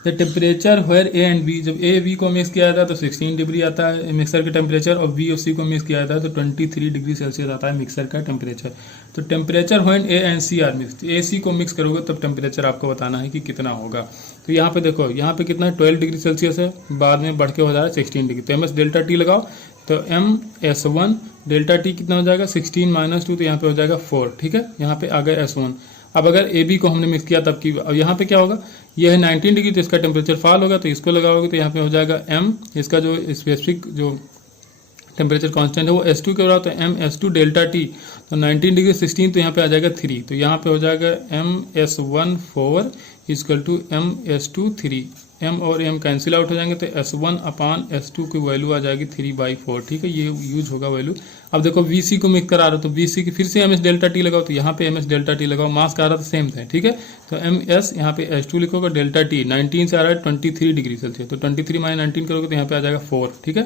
The temperature where A and B, जब ए बी को मिक्स किया जाता है तो 16 डिग्री आता है मिक्सर का टेम्परेचर, और बी और सी को मिक्स किया जाता है तो 23 डिग्री सेल्सियस आता है मिक्सर का टेम्परेचर। तो temperature when A and C are mix, A C को मिक्स करोगे तब टेम्परेचर आपको बताना है कि कितना होगा। तो यहाँ पे देखो, यहाँ पे कितना है 12 डिग्री सेल्सियस है, बाद में बढ़ के हो जाएगा 16 डिग्री। तो एमएस डेल्टा टी लगाओ, तो MS1 डेल्टा टी कितना हो जाएगा 16 - 2, तो यहाँ पे हो जाएगा 4। ठीक है, यहाँ पे आ गया S1। अब अगर ए बी को हमने मिक्स किया तब की, अब यहाँ पे क्या होगा, ये है 19 डिग्री, तो इसका टेम्परेचर फॉल होगा, तो इसको लगाओगे तो यहाँ पे हो जाएगा M, इसका जो स्पेसिफिक जो टेम्परेचर कांस्टेंट है वो S2 के बराबर, तो MS2 डेल्टा टी, तो 19 डिग्री 16, तो यहाँ पे आ जाएगा 3, तो यहाँ पे हो जाएगा MS1 4 equal to MS2 3। M और M कैंसिल आउट हो जाएंगे, तो S1 अपान S2 की वैल्यू आ जाएगी 3/4। ठीक है, ये यूज होगा वैल्यू। अब देखो VC को मिक्स करा रहा हो तो VC की फिर से MS डेल्टा टी लगाओ, तो यहाँ पे MS डेल्टा टी लगाओ, मास का आ रहा था सेम था। ठीक है, तो MS यहाँ पे S2 लिखोगे, डेल्टा टी 19 से आ रहा है 23 डिग्री सेल्सियस, तो 23 - 19 करोगे तो यहाँ पे आ जाएगा 4। ठीक है,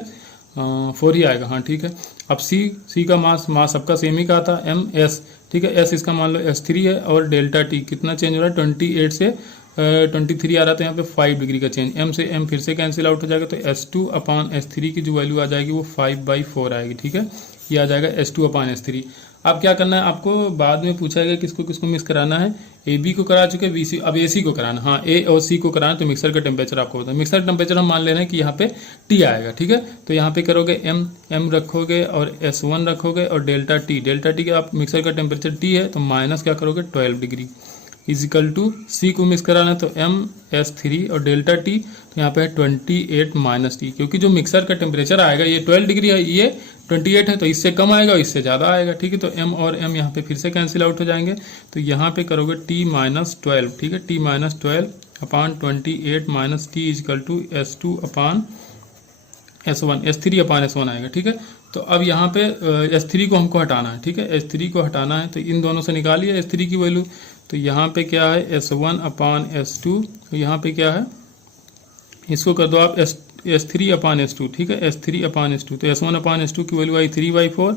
4 ही आएगा। हाँ ठीक है। अब C का मास सबका सेम ही कहा था MS। ठीक है, S इसका मान लो S3 है, और डेल्टा टी कितना चेंज हो रहा है 28 से 23 आ रहा था, यहाँ पे 5 डिग्री का चेंज। M से M फिर से कैंसिल आउट हो जाएगा, तो S2 अपान S3 की जो वैल्यू आ जाएगी वो 5/4 आएगी। ठीक है, ये आ जाएगा S2 अपान S3। अब क्या करना है आपको, बाद में पूछा गया किसको किसको मिक्स कराना है। ए बी को करा चुके, VC, अब AC को कराना। हाँ, A और C को कराना, तो मिक्सर का टेम्परेचर आपको होता है। मिक्सर टेम्परेचर हम मान ले रहे हैं कि यहाँ पे T आएगा। ठीक है, तो यहाँ पे करोगे M रखोगे और S1 रखोगे और डेल्टा टी का आप मिक्सर का टेम्परेचर T है, तो माइनस क्या करोगे 12 डिग्री इजिकल टू C को मिक्स कराना है, तो MS3 और डेल्टा टी, तो यहाँ पे है 28 - T, क्योंकि जो मिक्सर का टेम्परेचर आएगा ये 12 डिग्री है, ये 28 है, तो इससे कम आएगा और इससे ज़्यादा आएगा। ठीक है, तो M और M यहाँ पे फिर से कैंसिल आउट हो जाएंगे, तो यहाँ पे करोगे T - 12। ठीक है, T - 12 upon 28 - T equal to S2 upon S1, S3 upon S1 आएगा। ठीक है, तो अब यहाँ पे S3 को हमको हटाना है। ठीक है, S3 को हटाना है, तो इन दोनों से निकालिए S3 की वैल्यू, तो यहाँ पे क्या है S1 अपान S2, तो यहाँ पे क्या है, इसको कर दो आप S3 अपान S2। ठीक है, S3 अपान S2, तो S1 अपान S2 की वैल्यू आई 3/4,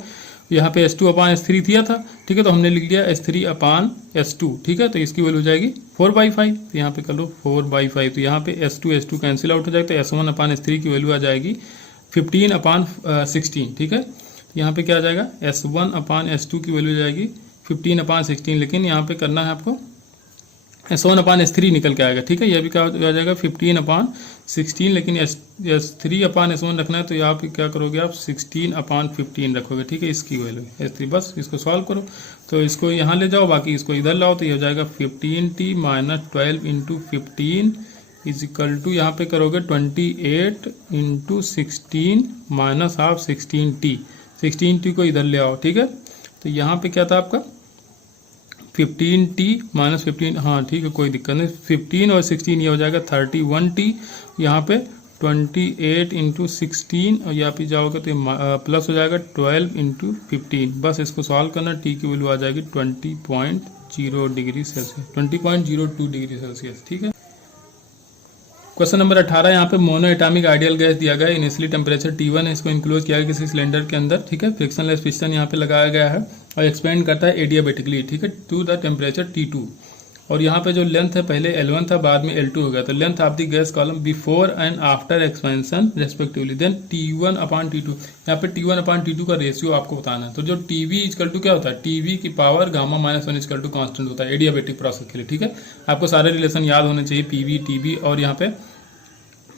यहाँ पे S2 अपान S3 दिया था। ठीक है, तो हमने लिख लिया S3 अपान S2। ठीक है, तो इसकी वैल्यू हो जाएगी 4/5, तो यहाँ पे कर लो 4/5, तो यहाँ पे S2 कैंसिल आउट हो जाएगा, तो S1 अपान S3 की वैल्यू आ जाएगी 15 अपान 16। ठीक है, तो यहाँ पे क्या आ जाएगा, S1 अपान S2 की वैल्यू हो जाएगी 15 अपान 16, लेकिन यहाँ पे करना है आपको S1 अपान S3 निकल के आएगा। ठीक है, यह भी क्या आ जाएगा 15 अपान 16, लेकिन S3 अपान S1 रखना है, तो यहाँ पे क्या करोगे आप 16 अपान 15 रखोगे। ठीक है, इसकी वैल्यू S3, बस इसको सॉल्व करो, तो इसको यहाँ ले जाओ, बाकी इसको इधर लाओ, तो ये हो जाएगा 15T - 12 × 15 इजिकल टू, यहाँ पे करोगे 28 × 16 माइनस हाफ 16T। 16T को इधर ले आओ। ठीक है, तो यहाँ पे क्या था आपका 15T - 15, हाँ ठीक है, कोई दिक्कत नहीं, 15 और 16 ये हो जाएगा 31T। यहाँ पे 28 × 16 और यहाँ पे जाओगे तो प्लस हो जाएगा 12 × 15। बस इसको सॉल्व करना, टी की वैल्यू आ जाएगी 20.0 डिग्री सेल्सियस, 20.02 डिग्री सेल्सियस। ठीक है, क्वेश्चन नंबर 18, यहाँ पे मोनो एटॉमिक आइडियल गैस दिया गया है, इनिशियली टेम्परेचर T1 है, इसको इंक्लोज किया गया किसी सिलेंडर के अंदर। ठीक है, फ्रिक्शनलेस पिस्टन यहाँ पे लगाया गया है और एक्सपेंड करता है एडियाबेटिकली। ठीक है, टू द टेम्परेचर T2, और यहाँ पे जो लेंथ है पहले L1 था, बाद में L2 हो गया, तो length of the gas column before and after expansion respectively, then T1 upon T2। यहाँ पे T1 अपान T2 का रेशियो आपको बताना है। तो जो TV इक्वल टू क्या होता है, TV की power gamma -1 equal to constant होता है एडियाबेटिक प्रोसेस के लिए। ठीक है, आपको सारे रिलेशन याद होने चाहिए, PV TB और यहाँ पे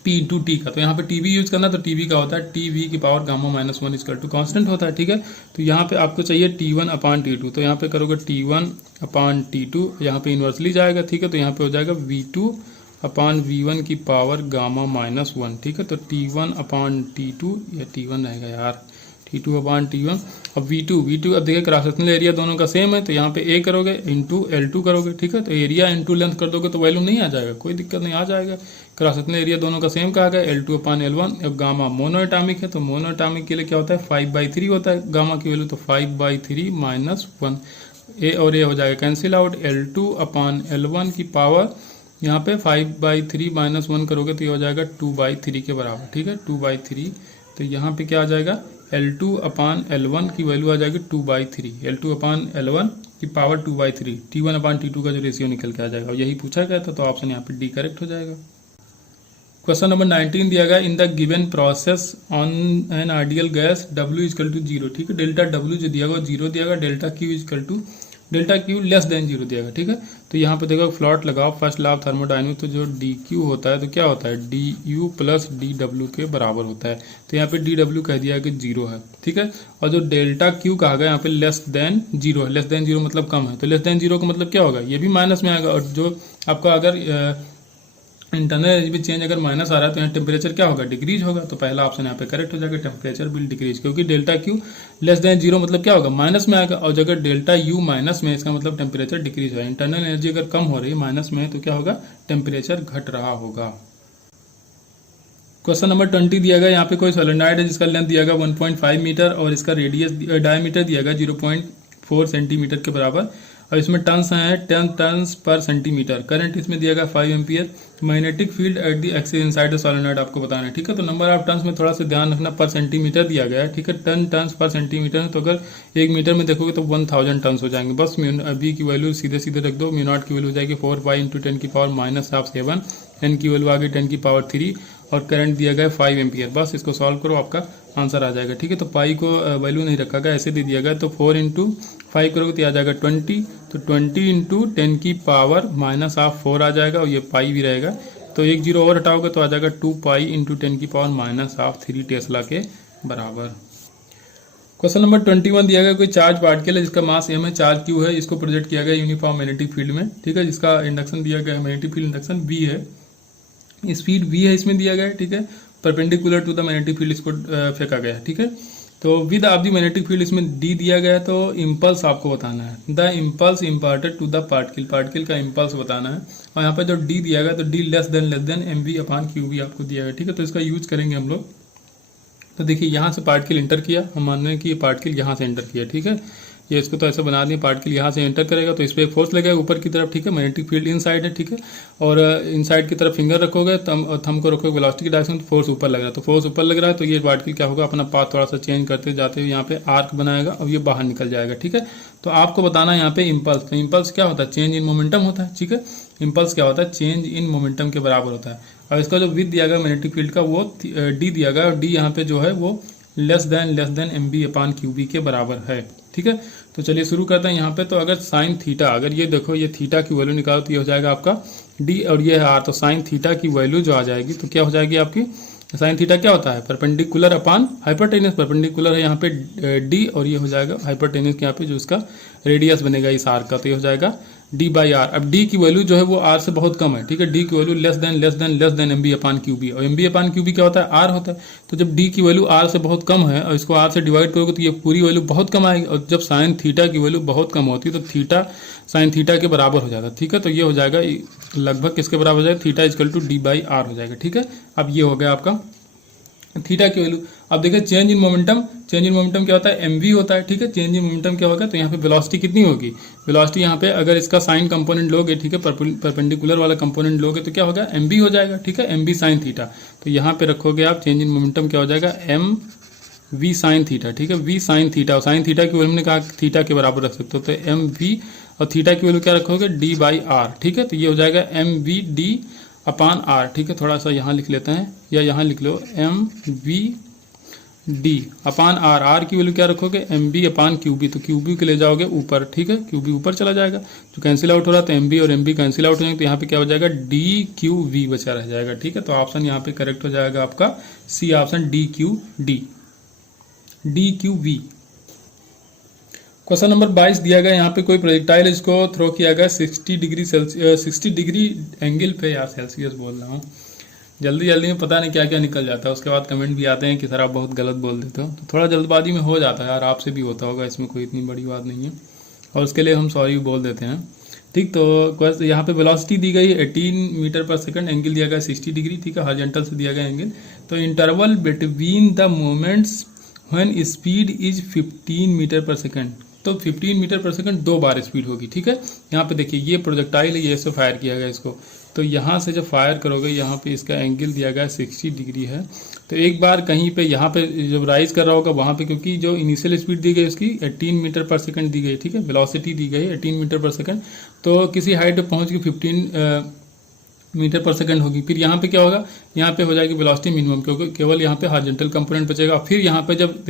P × T का। तो यहाँ पे TV यूज करना, तो TV का होता है TV की power gamma -1 equal to constant होता है। ठीक है, तो यहाँ पे आपको चाहिए T1 अपान T2, तो यहाँ पे करोगे T1 अपान T2, यहाँ पे इन्वर्सली जाएगा। ठीक है, तो यहाँ पे हो जाएगा V2 अपान V1 की पावर गामा -1। ठीक है, तो T1 अपान T2, या T1 रहेगा यार, T2 अपान T1। अब V2 अब देखिए क्रॉस सेक्शनल एरिया दोनों का सेम है, तो यहाँ पे A करोगे इंटू L2 करोगे। ठीक है, तो एरिया इंटू लेंथ कर दोगे तो वैल्यू नहीं आ जाएगा, कोई दिक्कत नहीं, आ जाएगा। क्रॉस सेक्शनल एरिया दोनों का सेम कहा गया, L2 अपान L1। अब गामा मोनो एटॉमिक है, तो मोनो एटॉमिक के लिए क्या होता है 5/3 होता है गामा की वैल्यू, तो 5/3 - 1, A और A हो जाएगा कैंसिल आउट, L2 अपान L1 की पावर यहाँ पे 5/3 -1 करोगे तो ये हो जाएगा 2/3 के बराबर, ठीक है, 2/3। तो यहाँ पे क्या आ जाएगा, L2/L1 की वैल्यू आ जाएगी 2/3, L2/L1 की पावर 2/3, T1/T2 का जो रेशियो निकल के आ जाएगा, और यही पूछा गया था, तो ऑप्शन यहाँ पे डी करेक्ट हो जाएगा। क्वेश्चन नंबर 19 दिया गया, in the given process on an ideal gas W = 0, ठीक है, डेल्टा W जो दिया गया 0 दिया गया, डेल्टा Q लेस देन 0 दिया गया, ठीक है। तो यहाँ पे देखो फ्लॉट लगाओ, फर्स्ट लॉ ऑफ थर्मोडायनेमिक्स, तो जो dQ होता है तो क्या होता है, du प्लस dW के बराबर होता है। तो यहाँ पे dW कह दिया कि 0 है, ठीक है। और जो डेल्टा Q कहा गया यहाँ पे लेस देन 0 है, लेस देन 0 मतलब कम है, तो लेस देन 0 का मतलब क्या होगा, ये भी माइनस में आएगा। और जो आपका अगर इंटरनल एनर्जी चेंज अगर माइनस आ रहा है तो यहाँ टेम्परेचर क्या होगा, डिक्रीज होगा। तो पहला ऑप्शन यहाँ पे करेक्ट हो जाएगा, टेम्परेचर विल डिक्रीज, क्योंकि डेल्टा क्यू लेस देन 0 मतलब क्या होगा, माइनस में आएगा। और अगर डेल्टा यू माइनस में, इसका मतलब टेम्परेचर डिक्रीज होगा। इंटरनल एनर्जी अगर कम हो रही है माइनस में तो क्या होगा, टेम्परेचर घट रहा होगा। क्वेश्चन नंबर 20 दिया गया, यहाँ पे कोई सोलेनॉइड है जिसका लेंथ दिया गया 1.5 मीटर और इसका रेडियस डायमीटर दिया गया 0.4 सेंटीमीटर के बराबर, और इसमें टन्स हैं 10 टन्स पर सेंटीमीटर। करंट इसमें दिया गया 5 ampere. Magnetic field at the axis inside the solenoid आपको बताना है, ठीक है। तो नंबर ऑफ टन्स में थोड़ा सा ध्यान रखना, पर सेंटीमीटर दिया गया है, ठीक है, टन्स पर सेंटीमीटर है, तो अगर 1 मीटर में देखोगे तो 1000 टन्स हो जाएंगे। बस बी की वैल्यू सीधे सीधे रख दो, म्यू नॉट की वैल्यू हो जाएगी 4 × 10 की पावर -7, एन की वैल्यू आ गई 10 की पावर 3, और करंट दिया गया 5 एम्पियर। बस इसको सॉल्व करो, आपका आंसर आ जाएगा, ठीक है। तो पाई को वैल्यू नहीं रखा गया, ऐसे दे दिया गया। तो 4 × 5 करोगे तो आ जाएगा 20, तो 20 × 10 की पावर -4 आ जाएगा, और ये पाई भी रहेगा। तो 1 0 और हटाओगे तो आ जाएगा 2 पाई × 10 की पावर -3 टेस्ला के बराबर। क्वेश्चन नंबर 21 दिया गया, कोई चार्ज पार्टिकल है जिसका मास m है, चार्ज q है, इसको प्रोजेक्ट किया गया यूनिफॉर्म मैग्नेटिक फील्ड में, ठीक है, जिसका इंडक्शन दिया गया है, मैग्नेटिक फील्ड इंडक्शन v है, स्पीड v है इसमें दिया गया है, ठीक है, perpendicular to the magnetic field इसको फेंका गया है, ठीक है। तो width of the magnetic field इसमें d दिया गया है, तो इम्पल्स आपको बताना है, the impulse imparted to the particle का इम्पल्स बताना है। और यहाँ पर जो d दिया गया तो d लेस देन mv/qv आपको दिया गया, ठीक है। तो इसका यूज करेंगे हम लोग। तो देखिए यहाँ से पार्टिकल इंटर किया, हम मान रहे हैं कि ये पार्टिकल यहाँ से एंटर किया, ठीक है, ये इसको तो ऐसा बना दिए, पार्टिकल यहाँ से एंटर करेगा तो इस पर एक फोर्स लगेगा ऊपर की तरफ, ठीक है, मैग्नेटिक फील्ड इन साइड है, ठीक है, और इन साइड की तरफ फिंगर रखोगे, थंब को रखोगे वेलोसिटी की डायरेक्शन, तो फोर्स ऊपर लग रहा है, तो फोर्स ऊपर लग रहा है, तो ये पार्टिकल क्या होगा, अपना पाथ थोड़ा सा चेंज करते जाते हुए यहाँ पे आर्क बनाएगा और ये बाहर निकल जाएगा, ठीक है। तो आपको बताना है यहाँ पे इम्पल्स, तो इम्पल्स क्या होता है, चेंज इन मोमेंटम होता है, ठीक है, इम्पल्स क्या होता है, चेंज इन मोमेंटम के बराबर होता है। और इसका जो विद दिया गया मैग्नेटिक फील्ड का वो डी दिया गया, और डी यहाँ पे जो है वो लेस देन mv/qv के बराबर है, ठीक है। तो चलिए शुरू करते हैं यहाँ पे। तो अगर साइन थीटा, अगर ये देखो ये थीटा की वैल्यू निकालो तो ये हो जाएगा आपका d, और ये है r, तो साइन थीटा की वैल्यू जो आ जाएगी तो क्या हो जाएगी आपकी, साइन थीटा क्या होता है, परपेंडिकुलर अपॉन हाइपोटेन्यूज, परपेंडिकुलर है यहाँ पे d, और ये हो जाएगा हाइपोटेन्यूज के यहाँ पे जो इसका रेडियस बनेगा इस आर्क का, तो ये हो जाएगा d/r। अब d की वैल्यू जो है वो r से बहुत कम है, ठीक है, d की वैल्यू लेस देन mv/qv, और mv/qv क्या होता है, r होता है। तो जब d की वैल्यू r से बहुत कम है और इसको r से डिवाइड करोगे तो ये पूरी वैल्यू बहुत कम आएगी, और जब साइन थीटा की वैल्यू बहुत कम होती है तो थीटा साइन थीटा के बराबर हो जाता है, ठीक है। तो ये हो जाएगा लगभग किसके बराबर हो जाएगा, थीटा = d/r हो जाएगा, ठीक है। अब ये हो गया आपका थीटा की वैल्यू। अब देखिए चेंज इन मोमेंटम क्या होता है, mv होता है, ठीक है। चेंज इन मोमेंटम क्या होगा, तो यहाँ पे वेलोसिटी कितनी होगी, वेलोसिटी यहाँ पे अगर इसका साइन कंपोनेंट लोगे, ठीक है, परपेंडिकुलर वाला कंपोनेंट लोगे तो क्या होगा, mv हो जाएगा, ठीक है, mv sin थीटा। तो यहाँ पे रखोगे आप चेंज इन मोमेंटम क्या हो जाएगा, mv sin थीटा, ठीक है, v sin थीटा, और साइन थीटा की वैल्यू हमने कहा थीटा के बराबर रख सकते हो, तो mv, और थीटा की वैल्यू क्या रखोगे, d/r, ठीक है। तो ये हो जाएगा mvd/r, ठीक है। थोड़ा सा यहाँ लिख लेते हैं, या यहाँ लिख लो mvd/r, r की वैल्यू क्या रखोगे, mv/qb, तो qb के ले जाओगे ऊपर, ठीक है, qb ऊपर चला जाएगा, जो कैंसिल आउट हो रहा है तो mv और mv कैंसिल आउट हो जाएंगे, तो यहाँ पे क्या हो जाएगा, dqv बचा रह जाएगा, ठीक है। तो ऑप्शन यहाँ पे करेक्ट हो जाएगा आपका C option, dqv। Question number 22 दिया गया, यहाँ पे कोई प्रोजेक्टाइल इसको थ्रो किया गया 60 डिग्री एंगल पे, यार सेल्सियस बोल रहा हूँ, जल्दी में पता नहीं क्या क्या निकल जाता है, उसके बाद कमेंट भी आते हैं कि सर आप बहुत गलत बोल देते हो, तो थोड़ा जल्दबाजी में हो जाता है यार, आपसे भी होता होगा, इसमें कोई इतनी बड़ी बात नहीं है, और उसके लिए हम सॉरी बोल देते हैं, ठीक। तो यहाँ पे वेलोसिटी दी गई 18 मीटर पर सेकंड, एंगल दिया गया 60 डिग्री, ठीक है, हॉरिजॉन्टल से दिया गया एंगल। तो interval between the moments when speed is 15 meter per second, तो 15 मीटर पर सेकंड 2 बार स्पीड होगी, ठीक है। यहाँ पे देखिए ये प्रोजेक्टाइल है, ये ऐसे फायर किया गया इसको, तो यहाँ से जब फायर करोगे, यहाँ पे इसका एंगल दिया गया है 60 डिग्री है। तो एक बार कहीं पे यहाँ पे जब राइज कर रहा होगा वहाँ पे, क्योंकि जो इनिशियल स्पीड दी गई उसकी 18 मीटर पर सेकंड दी गई, ठीक है, वेलोसिटी दी गई 18 मीटर पर सेकंड, तो किसी हाइट पे पहुँच के 15 मीटर पर सेकंड होगी। फिर यहाँ पे क्या होगा, यहाँ पे हो जाएगी वेलोसिटी मिनिमम, क्योंकि केवल यहाँ पे हॉरिजॉन्टल कंपोनेंट बचेगा। फिर यहाँ पे जब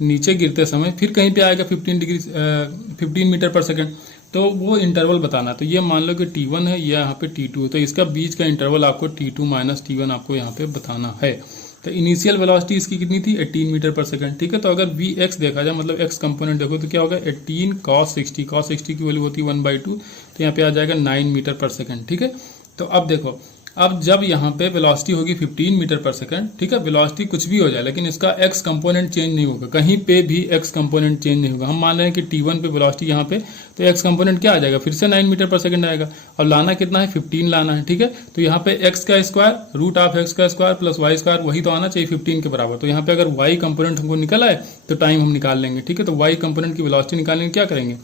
नीचे गिरते समय फिर कहीं पे आएगा 15 मीटर पर सेकंड, तो वो इंटरवल बताना। तो ये मान लो कि T1 है, या यहाँ पे T2 है, तो इसका बीच का इंटरवल आपको T2 माइनस T1 आपको यहाँ पे बताना है। तो इनिशियल वेलोसिटी इसकी कितनी थी, 18 मीटर पर सेकंड, ठीक है। तो अगर Vx देखा जाए, मतलब x कंपोनेंट देखो, तो क्या होगा, 18 cos 60, cos 60 की वैल्यू होती है 1/2, तो यहाँ पे आ जाएगा 9 मीटर पर सेकंड, ठीक है। तो अब देखो, अब जब यहाँ पे वेलोसिटी होगी 15 मीटर पर सेकंड, ठीक है, वेलोसिटी कुछ भी हो जाए लेकिन इसका x कंपोनेंट चेंज नहीं होगा, कहीं पे भी x कंपोनेंट चेंज नहीं होगा। हम मान रहे हैं कि T1 पे वेलोसिटी यहाँ पे, तो x कंपोनेंट क्या आ जाएगा, फिर से 9 मीटर पर सेकंड आएगा, और लाना कितना है, 15 लाना है, ठीक है। तो यहाँ पे x का स्क्वायर रूट ऑफ x का स्क्वायर प्लस y स्क्वायर, वही तो आना चाहिए 15 के बराबर। तो यहाँ पे अगर y कंपोनेंट हमको निकल आए तो टाइम हम निकाल लेंगे, ठीक है। तो y कंपोनेंट की वेलोसिटी निकालने क्या करेंगे,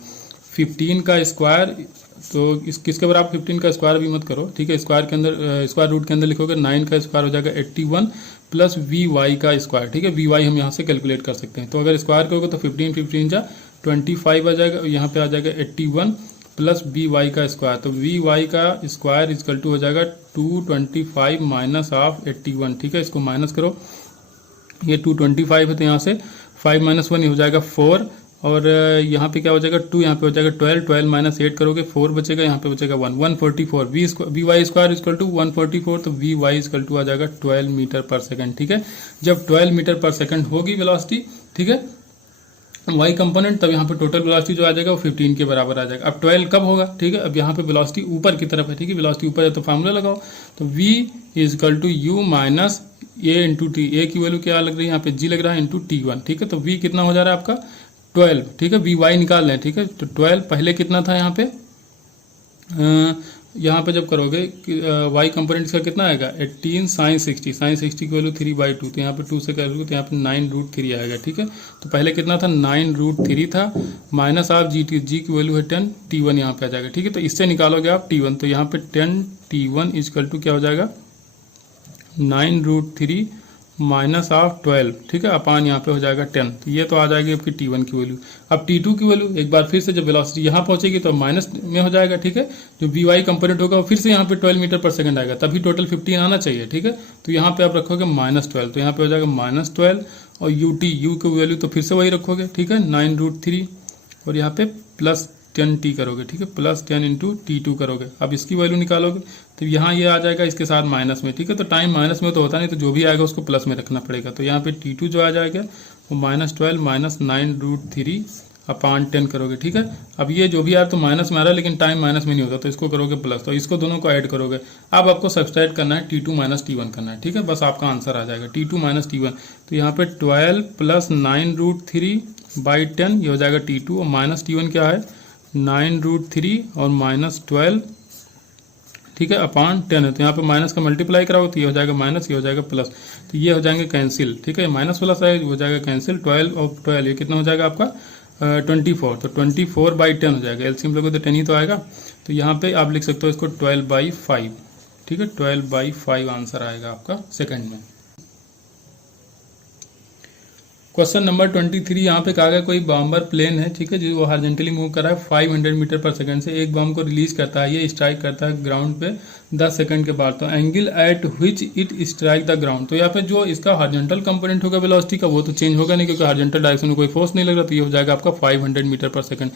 15 का स्क्वायर, तो इस किसके बराबर, 15 का स्क्वायर भी मत करो, ठीक है, स्क्वायर के अंदर स्क्वायर रूट के अंदर लिखोगे, 9 का स्क्वायर हो जाएगा 81 प्लस वी का स्क्वायर, ठीक है। वी हम यहाँ से कैलकुलेट कर सकते हैं। तो अगर स्क्वायर करोगे तो 15 जा 25 आ जाएगा, यहाँ पे आ जाएगा 81 प्लस वी का स्क्वायर, तो वी का स्क्वायर इजकल टू हो जाएगा 225 माइनस ऑफ 81, ठीक है। इसको माइनस करो, ये 225 है तो यहाँ से 5 - 1 हो जाएगा 4, और यहाँ पे क्या हो जाएगा 2, यहाँ पे हो जाएगा 12, 12 माइनस 8 करोगे 4 बचेगा, यहाँ पे बचेगा 1, 144 V Y square equal to 144, तो वी वाई इजकल टू आ जाएगा 12 मीटर पर सेकंड, ठीक है। जब 12 मीटर पर सेकंड होगी वेलोसिटी, ठीक है, वाई कंपोनेंट, तब यहाँ पे टोटल वेलोसिटी जो आ जाएगा वो 15 के बराबर आ जाएगा। अब 12 कब होगा, ठीक है, अब यहाँ पे वेलोसिटी ऊपर की तरफ है, ठीक है, वेलोसिटी ऊपर है तो फार्मूला लगाओ, तो v equal to u minus a into t, a की वैल्यू क्या लग रही है यहाँ पे, g लग रहा है इंटू T1, ठीक है। तो v कितना हो जा रहा है आपका 12, ठीक है, वी वाई निकाल लें, ठीक है। तो 12 पहले कितना था यहाँ पे, यहाँ पे जब करोगे वाई कंपोनेंट इसका कितना आएगा 18 साइन 60, साइन 60 की वैल्यू 3/2, तो यहाँ पे 2 से करोगे तो यहाँ पे 9√3 आएगा, ठीक है। तो पहले कितना था 9√3 था, माइनस ऑफ जी की वैल्यू है 10, T1 यहाँ पे आ जाएगा, ठीक है। तो इससे निकालोगे आप T1, तो यहाँ पे 10 T1 इजकल टू क्या हो जाएगा 9√3 माइनस ऑफ 12, ठीक है, अपान यहाँ पे हो जाएगा 10, तो ये तो आ जाएगी आपकी T1 की वैल्यू। अब T2 की वैल्यू एक बार फिर से जब वेलोसिटी यहाँ पहुंचेगी तो माइनस में हो जाएगा, ठीक है। जो वी कंपोनेंट होगा फिर से यहाँ पे 12 मीटर पर सेकंड आएगा, तभी टोटल 15 आना चाहिए, ठीक है। तो यहाँ पे आप रखोगे -12, तो यहाँ पे हो जाएगा -12, और यू की वैल्यू तो फिर से वही रखोगे, ठीक है, 9√3, और यहाँ पे प्लस 10t करोगे, ठीक है, प्लस 10 इंटू T2 करोगे। अब इसकी वैल्यू निकालोगे तो यहाँ ये आ जाएगा इसके साथ माइनस में, ठीक है। तो टाइम माइनस में तो होता नहीं, तो जो भी आएगा उसको प्लस में रखना पड़ेगा। तो यहाँ पे T2 जो आ जाएगा वो -12 माइनस 9√3 अपान 10 करोगे, ठीक है। अब ये जो भी आया तो माइनस में आ रहा है, लेकिन टाइम माइनस में नहीं होता, तो इसको करोगे प्लस, तो इसको दोनों को ऐड करोगे। अब आपको सब्सट्रैक्ट करना है T2 माइनस T1 करना है, ठीक है, बस आपका आंसर आ जाएगा T2 माइनस T1। तो यहाँ पे 12 प्लस 9√3/10 ये हो जाएगा T2, और माइनस T1 क्या है 9√3 और -12, ठीक है, अपान 10 है, तो यहाँ पे माइनस का मल्टीप्लाई कराओ तो ये हो जाएगा माइनस, ये हो जाएगा प्लस, तो ये हो जाएंगे कैंसिल, ठीक है, माइनस वाला साइड हो जाएगा कैंसिल। 12 और 12 ये कितना हो जाएगा आपका 24, तो 24/10 हो जाएगा, एलसीएम लोगे तो 10 ही तो आएगा। तो यहाँ पे आप लिख सकते हो इसको 12/5, ठीक है, 12/5 आंसर आएगा आपका सेकंड में। क्वेश्चन नंबर 23 यहाँ पे कहा गया कोई बॉम्बर प्लेन है, ठीक है, जो वो हॉरिजॉन्टली मूव कर रहा है 500 मीटर पर सेकंड से, एक बम को रिलीज करता है, ये स्ट्राइक करता है ग्राउंड पे 10 सेकंड के बाद, तो angle at which it strike the ground, तो यहाँ पे जो इसका हॉरिजॉन्टल कंपोनेंट होगा वेलोसिटी का वो तो चेंज होगा नहीं, क्योंकि हॉरिजॉन्टल डायरेक्शन में कोई फोर्स नहीं लग रहा, तो ये हो जाएगा आपका 500 मीटर पर सेकंड।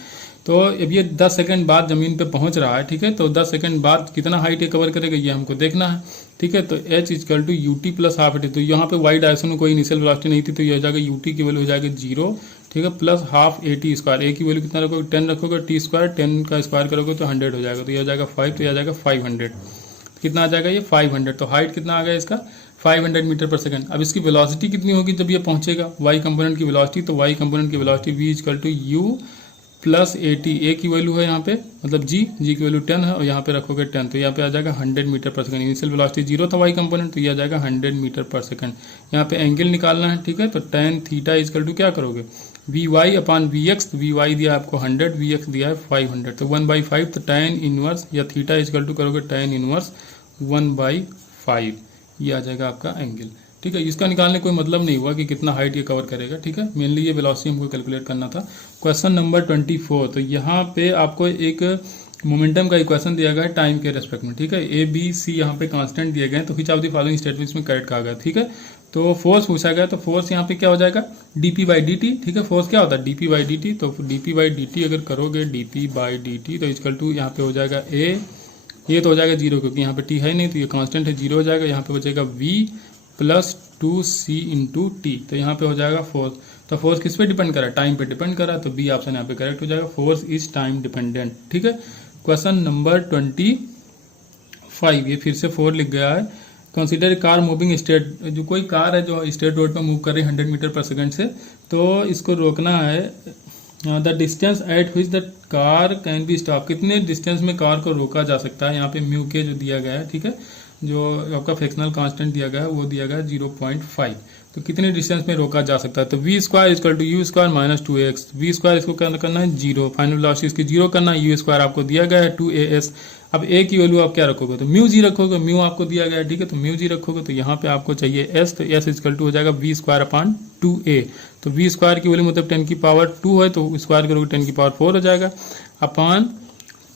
तो अब ये 10 सेकंड बाद जमीन पे पहुंच रहा है, ठीक है, तो 10 सेकंड बाद कितना हाइट ये कवर करेगा ये हमको देखना है, ठीक है। तो h is equal to u t plus half t, तो यहाँ पे वाई डायरेक्शन में कोई इनिशियल वेलोसिटी नहीं थी, तो ये हो जाएगा यूटी की वैल्यू हो जाएगी 0, ठीक है, प्लस हाफ AT स्क्वायर, ए की वैल्यू कितना रखोगे 10 रखोगे, टी स्क्वायर 10 का स्क्वायर करोगे तो 100 हो जाएगा, तो ये हो जाएगा 5, तो ये आ जाएगा 500, कितना आ जाएगा ये 500। तो हाइट कितना आ गया इसका 500 मीटर पर सेकंड। अब इसकी वेलोसिटी कितनी होगी जब ये पहुंचेगा वाई कंपोनेंट की वेलोसिटी, तो वाई कंपोनेंट की velocity v equal to U plus AT, A की वैल्यू है यहाँ पे मतलब जी की वैल्यू 10 है, और यहाँ पे रखोगे 10, तो यहाँ पे आ जाएगा 100 metre per second. Initial velocity 0 था वाई कंपोनेंट, तो ये आ जाएगा 100 मीटर पर सेकंड। यहाँ पे एंगल निकालना है, ठीक है, तो tan थीटा इजकल टू क्या करोगे V Y upon V X, तो वी वाई दिया आपको 100, वी एक्स दिया है 500, तो 1/5, तो tan इनवर्स या थीटा इजकल टू करोगे tan इनवर्स 1/5, ये आ जाएगा आपका एंगल। ठीक है, इसका निकालने कोई मतलब नहीं हुआ कि कितना हाइट ये कवर करेगा। ठीक है, मेनली ये वेलोसिटी हमको कैलकुलेट करना था। क्वेश्चन नंबर 24, तो यहाँ पे आपको एक मोमेंटम का इक्वेशन दिया गया है टाइम के रेस्पेक्ट में। ठीक है, ए बी सी यहाँ पे कांस्टेंट दिए गए हैं, तो विच ऑफ द फॉलोइंग स्टेटमेंट्स में करेक्ट कहा गया। ठीक है, तो फोर्स पूछा गया, तो फोर्स यहाँ पे क्या हो जाएगा dp/dt। ठीक है, फोर्स क्या होता है dp/dt, तो dp/dt अगर करोगे dp/dt तो इक्वल टू यहाँ पे हो जाएगा ए, ये तो हो जाएगा 0 क्योंकि यहाँ पे टी है नहीं, तो ये कांस्टेंट है, 0 हो जाएगा। यहाँ पे बचेगा v plus 2c into T, तो यहाँ पे हो जाएगा फोर्स। तो फोर्स किस पे डिपेंड करा, टाइम पे डिपेंड करा, तो बी ऑप्शन यहाँ पे करेक्ट हो जाएगा, फोर्स इज टाइम डिपेंडेंट। ठीक है, क्वेश्चन नंबर 25, ये फिर से 4 लिख गया है। कंसीडर कार मूविंग स्ट्रेट, जो कोई कार है जो स्ट्रेट रोड पर मूव कर रही है 100 मीटर पर सेकंड से, तो इसको रोकना है। The distance eight which the car can be stop, कितने डिस्टेंस में कार को रोका जा सकता है। यहाँ पे म्यू के जो दिया गया है, ठीक है, जो आपका फ्रिक्शनल कांस्टेंट दिया गया है वो दिया गया है 0.5, तो कितने डिस्टेंस में रोका जा सकता है। तो V square equal to U square minus 2x, V square इसको करना है 0, फाइनल वेलोसिटी इसकी 0 करना है, यू स्क्वायर आपको दिया गया है 2as। अब a की वैल्यू आप क्या रखोगे, तो म्यू जी रखोगे, म्यू आपको दिया गया है। ठीक है, तो म्यू जी रखोगे, तो यहाँ पे आपको चाहिए s, तो s इक्वल टू हो जाएगा वी स्क्वायर अपॉन 2a, तो वी स्क्वायर की वैल्यू मतलब 10 की पावर 2 है, तो स्क्वायर करोगे 10 की पावर 4 हो जाएगा अपॉन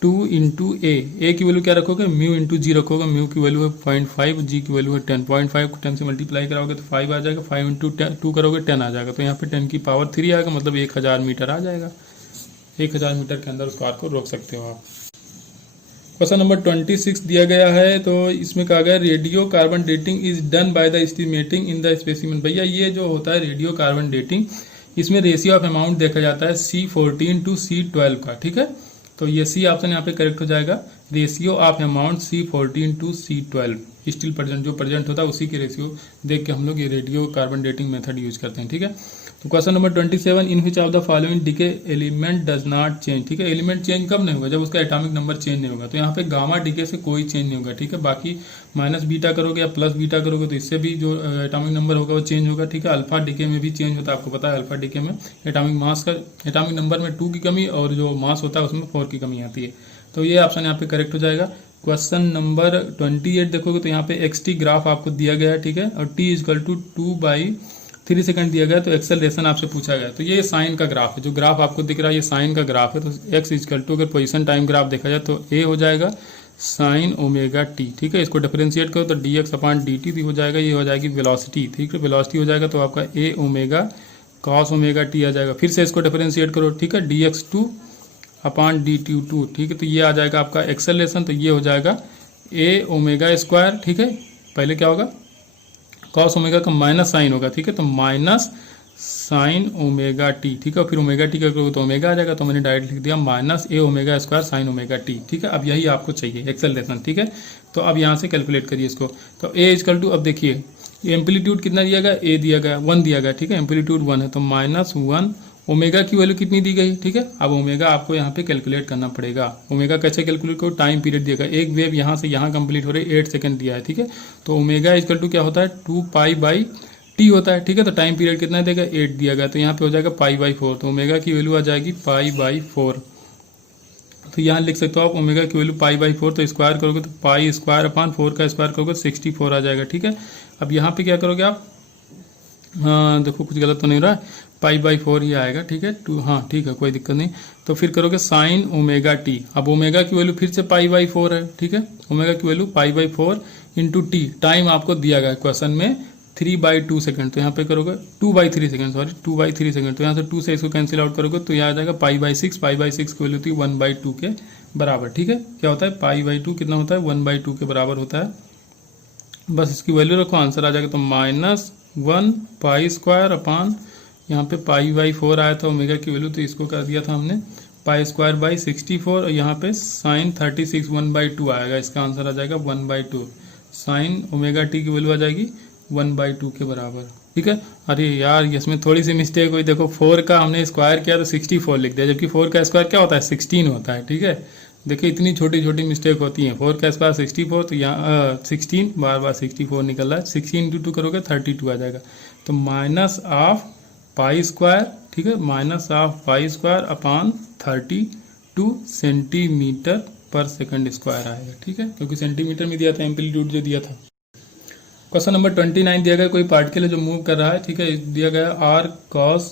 2 इंटू ए की वैल्यू क्या रखोगे, म्यू इंटू जी रखोगे, म्यू की वैल्यू है 0.5, जी की वैल्यू है 10.5 को 10 से मल्टीप्लाई कराओगे तो 5 आ जाएगा, 5 इंटू 2 करोगे 10 आ जाएगा, तो यहाँ पे 10 की पावर 3 आएगा, मतलब 1000 मीटर आ जाएगा। 1000 मीटर के अंदर उस कार को रोक सकते हो आप। क्वेश्चन नंबर 26 दिया गया है, तो इसमें कहा गया radio carbon dating is done by the estimating in the specimen. भैया ये जो होता है रेडियो कार्बन डेटिंग, इसमें रेशियो ऑफ अमाउंट देखा जाता है C14 टू C12 का। ठीक है, तो ये सी ऑप्शन यहाँ पे करेक्ट हो जाएगा, ratio of amount C14 to C12, still present जो प्रेजेंट होता है उसी के रेशियो देख के हम लोग ये radio carbon dating method use करते हैं। ठीक है, तो question number 27, in which of the following decay element does not change. ठीक है, एलिमेंट चेंज कब नहीं होगा, जब उसका एटॉमिक नंबर चेंज नहीं होगा, तो यहाँ पे गामा डीके से कोई चेंज नहीं होगा। ठीक है, बाकी माइनस बीटा करोगे या प्लस बीटा करोगे तो इससे भी जो एटॉमिक नंबर होगा वो चेंज होगा। ठीक है, अल्फा डीके में भी चेंज होता है, आपको पता है अल्फा डीके में एटॉमिक मास का एटॉमिक नंबर में 2 की कमी और जो मास होता है उसमें 4 की कमी आती है, तो ये ऑप्शन यहाँ पे करेक्ट हो जाएगा। क्वेश्चन नंबर 28 देखोगे तो यहाँ पे एक्स ग्राफ आपको दिया गया है। ठीक है, और t इक्वल टू 2/3 सेकंड दिया गया, तो एक्सेलरेशन आपसे पूछा गया, तो ये साइन का ग्राफ है, जो ग्राफ आपको दिख रहा है ये साइन का ग्राफ है, तो x इक्वल टू अगर पोजीशन टाइम ग्राफ देखा जाए तो a हो जाएगा साइन ओमेगा t। ठीक है, इसको डिफरेंशिएट करो तो dx अपॉन dt भी हो जाएगा, ये हो जाएगी वेलोसिटी। ठीक है, वेलोसिटी हो जाएगा तो आपका a omega cos omega t आ जाएगा, फिर से इसको डिफरेंशिएट करो। ठीक है, dx2 अपॉन dt2। ठीक है, तो ये आ जाएगा आपका एक्सेलरेशन, तो ये हो जाएगा a ओमेगा स्क्वायर। ठीक है, पहले क्या होगा कॉस ओमेगा का माइनस साइन होगा। ठीक है, तो माइनस साइन ओमेगा टी। ठीक है, फिर ओमेगा टी का करोगे तो ओमेगा आ जाएगा, तो मैंने डायरेक्ट लिख दिया minus a omega square sine omega t. ठीक है, अब यही आपको चाहिए एक्सेलरेशन। ठीक है, तो अब यहाँ से कैलकुलेट करिए इसको, तो ए इक्वल टू, अब देखिए एम्पलीट्यूड कितना दिया गया, ए दिया गया 1 दिया गया। ठीक है, एम्पलीट्यूड 1 है, तो -1 ओमेगा की वैल्यू कितनी दी गई। ठीक है, अब ओमेगा आपको यहाँ पे कैलकुलेट करना पड़ेगा। ओमेगा कैसे कैलकुलेट करो, टाइम पीरियड दिया गया, एक वेव यहाँ से यहाँ कंप्लीट हो रही है 8 सेकंड दिया है। ठीक है, तो ओमेगा इक्वल टू क्या होता है 2π/t होता है। ठीक है, तो टाइम पीरियड कितना देगा 8 दिया गया, तो यहाँ पे हो जाएगा π/4, तो ओमेगा की वैल्यू आ जाएगी π/4। तो यहाँ लिख सकते हो आप ओमेगा की वैल्यू π/4, तो स्क्वायर करोगे तो पाई स्क्वायर अपॉन 4 का स्क्वायर करोगे 64 आ जाएगा। ठीक है, अब यहाँ पे क्या करोगे आप, हाँ देखो कुछ गलत तो नहीं रहा है, π/4 ही आएगा। ठीक है, हाँ ठीक है, कोई दिक्कत नहीं, तो फिर करोगे साइन ओमेगा टी। अब ओमेगा की वैल्यू फिर से π/4 है। ठीक है, ओमेगा की वैल्यू π/4 इंटू टी, टाइम आपको दिया गया क्वेश्चन में 3/2 सेकंड, तो यहाँ पे करोगे 2/3 सेकंड, सॉरी 2/3 सेकंड, तो यहाँ से 2 से इसको कैंसिल आउट करोगे तो यहाँ आ जाएगा π/6, π/6 की वैल्यू थी 1/2 के बराबर। ठीक है, क्या होता है π/2 कितना होता है 1/2 के बराबर होता है, बस इसकी वैल्यू रखो, आंसर आ जाएगा, तो -1 पाई स्क्वायर अपॉन यहाँ पे π/4 आया था ओमेगा की वैल्यू, तो इसको कर दिया था हमने π²/64, और यहाँ पे साइन 36 1/2 आएगा, इसका आंसर आ जाएगा 1/2, साइन ओमेगा टी की वैल्यू आ जाएगी 1/2 के बराबर। ठीक है, अरे यार इसमें थोड़ी सी मिस्टेक हुई, देखो 4 का हमने स्क्वायर किया तो 64 लिख दिया, जबकि 4 का स्क्वायर क्या होता है 16 होता है। ठीक है, देखिए इतनी छोटी छोटी मिस्टेक होती है, 4 का स्क्वायर 64, तो यहाँ 16 बार 64 निकल रहा है, 16 × 2 करोगे 32 आ जाएगा, तो -π² ठीक है, -12 सेंटीमीटर पर सेकंड स्क्वायर आएगा, ठीक है, क्योंकि सेंटीमीटर में दिया था एम्पलीट्यूड जो दिया था। क्वेश्चन नंबर 29 दिया गया, कोई पार्टिकल है जो मूव कर रहा है, ठीक है, दिया गया r cos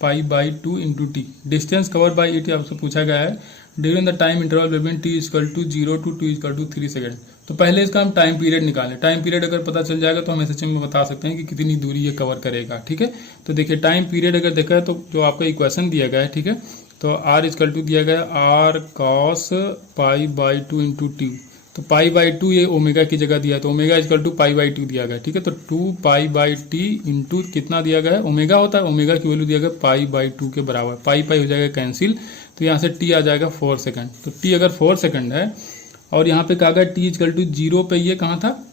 π/2 into t, distance cover by it आपसे पूछा गया है during the time interval between t = 0 to t = 3 second. तो पहले इसका हम टाइम पीरियड निकालें, टाइम पीरियड अगर पता चल जाएगा तो हम SHM में बता सकते हैं कि कितनी दूरी ये कवर करेगा, ठीक है। तो देखिए टाइम पीरियड अगर देखा है तो जो आपका इक्वेशन दिया गया है, ठीक है, तो r = दिया गया r cos π/2 इंटू टी, तो π/2 ये ओमेगा की जगह दिया है, तो ओमेगा = π/2 दिया गया, ठीक है, तो 2π/t इंटू कितना दिया गया है, ओमेगा होता है, ओमेगा की वैल्यू दिया गया π/2 के बराबर, पाई हो जाएगा कैंसिल, तो यहाँ से t आ जाएगा 4 सेकंड। तो t अगर 4 सेकंड है और यहाँ पे कहा गया t = 0 पे ये कहाँ था,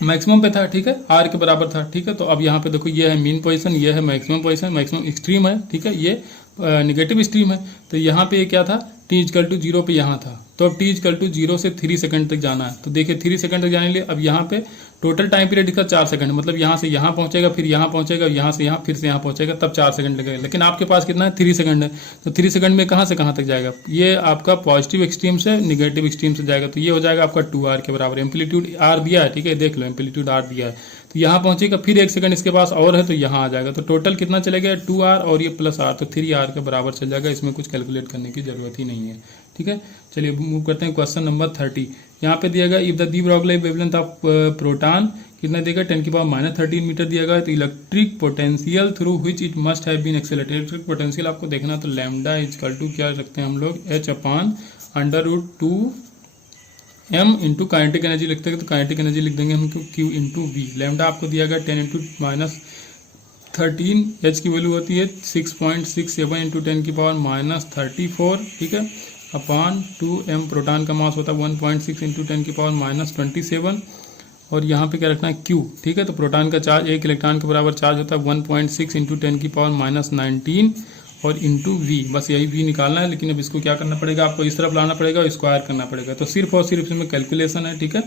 मैक्सिमम पे था, ठीक है, r के बराबर था, ठीक है। तो अब यहाँ पे देखो ये है मीन पोजीशन, ये है मैक्सिमम पोजीशन, मैक्सिमम एक्सट्रीम है, ठीक है, ये नेगेटिव एक्सट्रीम है, तो यहाँ पे ये क्या था, t = 0 पे यहाँ था, तो अब t = 0 से 3 सेकंड तक जाना है, तो देखिए 3 सेकंड तक जाने के लिए अब यहाँ पे टोटल टाइम पीरियड इसका 4 सेकंड, मतलब यहाँ से यहाँ पहुँचेगा, फिर यहाँ पहुँचेगा, यहाँ से यहाँ, फिर से यहाँ पहुँचेगा, तब 4 सेकंड लगेगा, लेकिन आपके पास कितना है, 3 सेकंड है, तो 3 सेकंड में कहाँ से कहाँ तक जाएगा, ये आपका पॉजिटिव एक्सट्रीम से निगेटिव एक्सट्रीम से जाएगा, तो ये हो जाएगा आपका 2r के बराबर, एम्पलीट्यूड r दिया है, ठीक है, देख लो एम्पलीट्यूड r दिया है, तो यहाँ पहुँचेगा, फिर 1 सेकंड इसके पास और है तो यहाँ आ जाएगा, तो टोटल कितना चलेगा 2r और ये प्लस r, तो 3r के बराबर चल जाएगा, इसमें कुछ कैलकुलेट करने की जरूरत ही नहीं है, ठीक है। चलिए मूव करते हैं क्वेश्चन नंबर 30। यहाँ पे दिया गया if the de Broglie wavelength of proton कितना देगा 10⁻13 मीटर दिया गया, तो electric potential through which it must have been accelerated, electric potential आपको देखना, तो लैम्डा = क्या रखते हैं हम लोग h/√2m इंटू काइनेटिक एनर्जी लिखते हैं, तो काइनेटिक एनर्जी लिख देंगे हम q इंटू वी। लैम्डा आपको दिया गया 10 × -13, h की वैल्यू होती है 6.67 इंटू 10⁻34, ठीक है, अपॉन 2m, प्रोटॉन का मास होता है 1.6 इंटू 10⁻27, और यहाँ पे क्या रखना है q, ठीक है, तो प्रोटॉन का चार्ज 1 इलेक्ट्रॉन के बराबर चार्ज होता है 1.6 इंटू 10⁻19 और इंटू v, बस यही v निकालना है, लेकिन अब इसको क्या करना पड़ेगा, आपको इस तरफ लाना पड़ेगा और स्क्वायर करना पड़ेगा, तो सिर्फ और सिर्फ इसमें कैलकुलेशन है, ठीक है।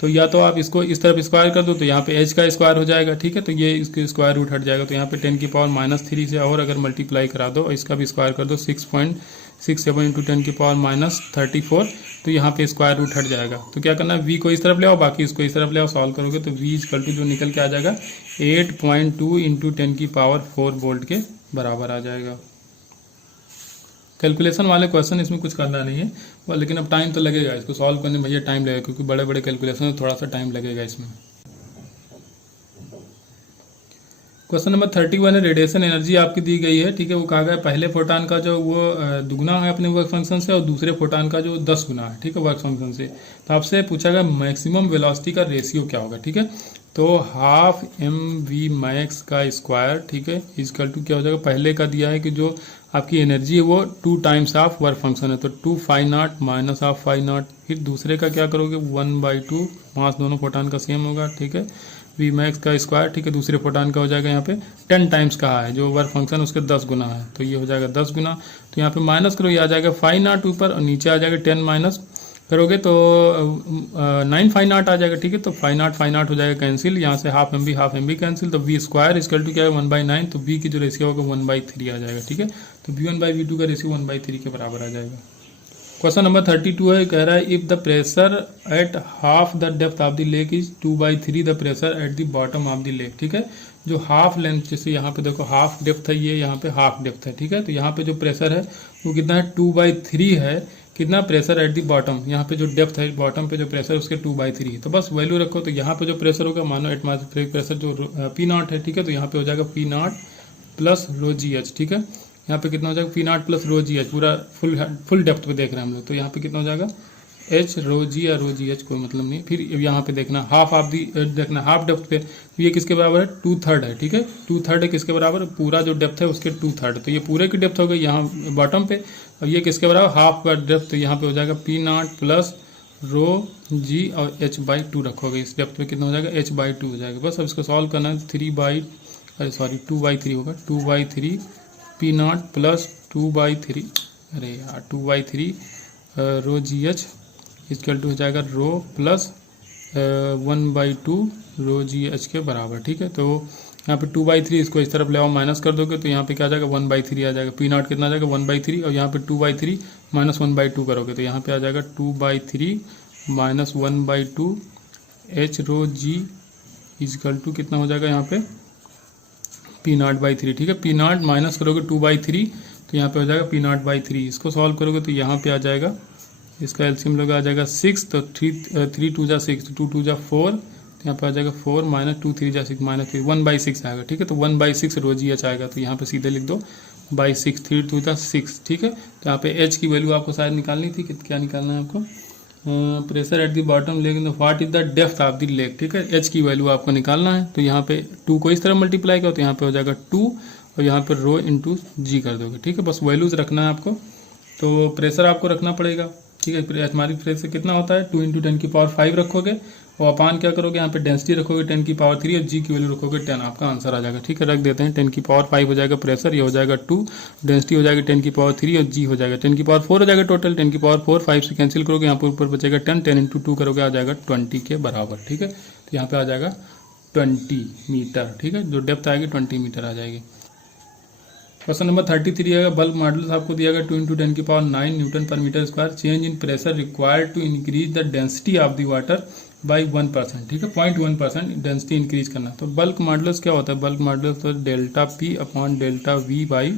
तो या तो आप इसको इस तरफ स्क्वायर कर दो तो यहाँ पे h का स्क्वायर हो जाएगा, ठीक है, तो ये इसके स्क्वायर रूट हट जाएगा, तो यहाँ पे 10⁻³ से और अगर मल्टीप्लाई करा दो और इसका भी स्क्वायर कर दो 6.67 इंटू 10⁻34, तो यहाँ पे स्क्वायर रूट हट जाएगा, तो क्या करना है v को इस तरफ ले आओ, बाकी इसको इस तरफ ले आओ, सॉल्व करोगे तो v = जो निकल के आ जाएगा 8.2 इंटू 10⁻4 वोल्ट के बराबर आ जाएगा। कैलकुलेशन वाले क्वेश्चन इसमें कुछ करना नहीं है, लेकिन अब टाइम तो लगेगा, इसको सॉल्व करने में भैया टाइम लगेगा, क्योंकि बड़े बड़े कैलकुलेशन में थोड़ा सा टाइम लगेगा इसमें। क्वेश्चन नंबर 31 है, रेडिएशन एनर्जी आपकी दी गई है, ठीक है, वो कहा गया पहले फोटान का जो वो दुगना है अपने वर्क फंक्शन से और दूसरे फोटान का जो 10 गुना है, ठीक है, वर्क फंक्शन से। तो आपसे पूछा गया मैक्सिमम वेलोसिटी का रेशियो क्या होगा, ठीक है, तो हाफ mv मैक्स का स्क्वायर, ठीक है, = क्या हो जाएगा, पहले का दिया है कि जो आपकी एनर्जी है वो 2 टाइम्स ऑफ वर्क फंक्शन है, तो 2φ0 - हाफ φ0, फिर दूसरे का क्या करोगे 1/2, मास दोनों फोटान का सेम होगा, ठीक है, वी मैक्स का स्क्वायर, ठीक है, दूसरे फोटान का हो जाएगा यहाँ पे 10 टाइम्स कहा है, जो वर्क फंक्शन उसके 10 गुना है, तो ये हो जाएगा 10 गुना, तो यहाँ पे माइनस करो, ये आ जाएगा φ0 ऊपर और नीचे आ जाएगा 10 माइनस करोगे तो 9φ0 आ जाएगा, ठीक है, तो φ0 हो जाएगा कैंसिल, यहाँ से हाफ mv कैंसिल, तो v स्क्वायर = क्या है 1/9, तो v की जो रेशियो होगा 1/3 आ जाएगा, ठीक है, तो v1/v2 का रेशियो 1/3 के बराबर आ जाएगा। क्वेश्चन नंबर 32 है, कह रहा है if the pressure at half the depth of the lake is 2/3 the pressure at the bottom of the lake, ठीक है, जो हाफ लेंथ, जैसे यहाँ पे देखो हाफ डेप्थ है, ये यहाँ पे हाफ डेप्थ है, ठीक है, तो यहाँ पे जो प्रेशर है वो कितना है 2/3 है, कितना प्रेशर एट दी बॉटम, यहाँ पे जो डेप्थ है बॉटम पे जो प्रेशर उसके 2/3, तो बस वैल्यू रखो, तो यहाँ पे जो प्रेशर होगा मानो एटमॉस्फेरिक प्रेशर जो P0 है, ठीक है, तो यहाँ पे हो जाएगा P0 प्लस ρgh, ठीक है, यहाँ पे कितना हो जाएगा P0 प्लस ρgh, पूरा फुल डेप्थ पे देख रहे हैं हम लोग, तो यहाँ पे कितना हो जाएगा h ρg या ρgh कोई मतलब नहीं, फिर यहाँ पे देखना हाफ ऑफ दी देखना हाफ डेप्थ पे, तो ये किसके बराबर है 2/3 है, ठीक है, 2/3 है किसके बराबर, पूरा जो डेप्थ है उसके 2/3, तो ये पूरे की डेप्थ हो गई यहाँ बॉटम पे, और ये किसके बराबर हाफ का डेप्थ, तो यहाँ पे हो जाएगा P0 प्लस ρg और h/2 रखोगे, इस डेप्थ पे कितना हो जाएगा h/2 हो जाएगा, बस अब इसको सॉल्व करना है 2/3 होगा 2/3 P0 प्लस 2/3 अरे यार 2/3 ρgh = हो जाएगा रो प्लस 1/2 ρgh के बराबर, ठीक है, तो यहाँ पे 2/3 इसको इस तरफ ले आओ, माइनस कर दोगे तो यहाँ पे क्या आ जाएगा 1/3 आ जाएगा। पी नॉट कितना आ जाएगा 1/3 और यहाँ पे 2/3 माइनस 1/2 करोगे तो यहाँ पे आ जाएगा 2/3 minus 1/2 H rho G equal to कितना हो जाएगा यहाँ पे P0/3। ठीक है, P0 माइनस करोगे 2/3 तो यहाँ पे हो जाएगा P0/3। इसको सॉल्व करोगे तो यहाँ पे आ जाएगा, इसका एलसीएम लोग आ जाएगा 6 तो 3 2 जा 6 2 2 जा 4 तो यहाँ पे आ जाएगा 4 माइनस 2 3 जा 6 माइनस 3 1/6 आएगा। ठीक है, तो 1/6 रो जी एच आएगा तो यहाँ पे सीधे लिख दो बाई 6 3 2 जा 6। ठीक है, तो यहाँ पे एच की वैल्यू आपको शायद निकालनी थी कि क्या निकालना है आपको, pressure at the bottom leg in the what is the depth of the leg. ठीक है, एच की वैल्यू आपको निकालना है तो यहाँ पे 2 को इस तरह मल्टीप्लाई करो तो यहाँ पे हो जाएगा 2 और यहाँ पे रो इंटू जी कर दोगे। ठीक है, बस वैल्यूज रखना है आपको, तो प्रेशर आपको रखना पड़ेगा। ठीक है, हमारी प्रेशर कितना होता है 2 × 10⁵ रखोगे और अपान क्या करोगे यहाँ पे डेंसिटी रखोगे 10⁵ और जी की वैल्यू रखोगे 10, आपका आंसर आ जाएगा। ठीक है, रख देते हैं 10⁵ हो जाएगा प्रेशर, ये हो जाएगा 2, डेंसिटी हो जाएगा 10⁵ और जी हो जाएगा 10⁴ हो जाएगा टोटल 10⁴ 5 से कैंसिल करोगे यहाँ पर ऊपर बचेगा 10 10 × 2 करोगे आ जाएगा 20 के बराबर। ठीक है, तो यहाँ पे आ जाएगा 20 मीटर। ठीक है, जो डेप्थ आएगी 20 मीटर आ जाएगी। क्वेश्चन नंबर 33 है, बल्ब मॉडल्स आपको दिया गया 2 × 10⁹ newton per meter square, change in pressure required to increase the density of the water by 1%। ठीक है, 0.1% डेंसिटी इंक्रीज करना। तो बल्क मॉडल्स क्या होता है, बल्क मॉडल्स तो delta P upon delta V by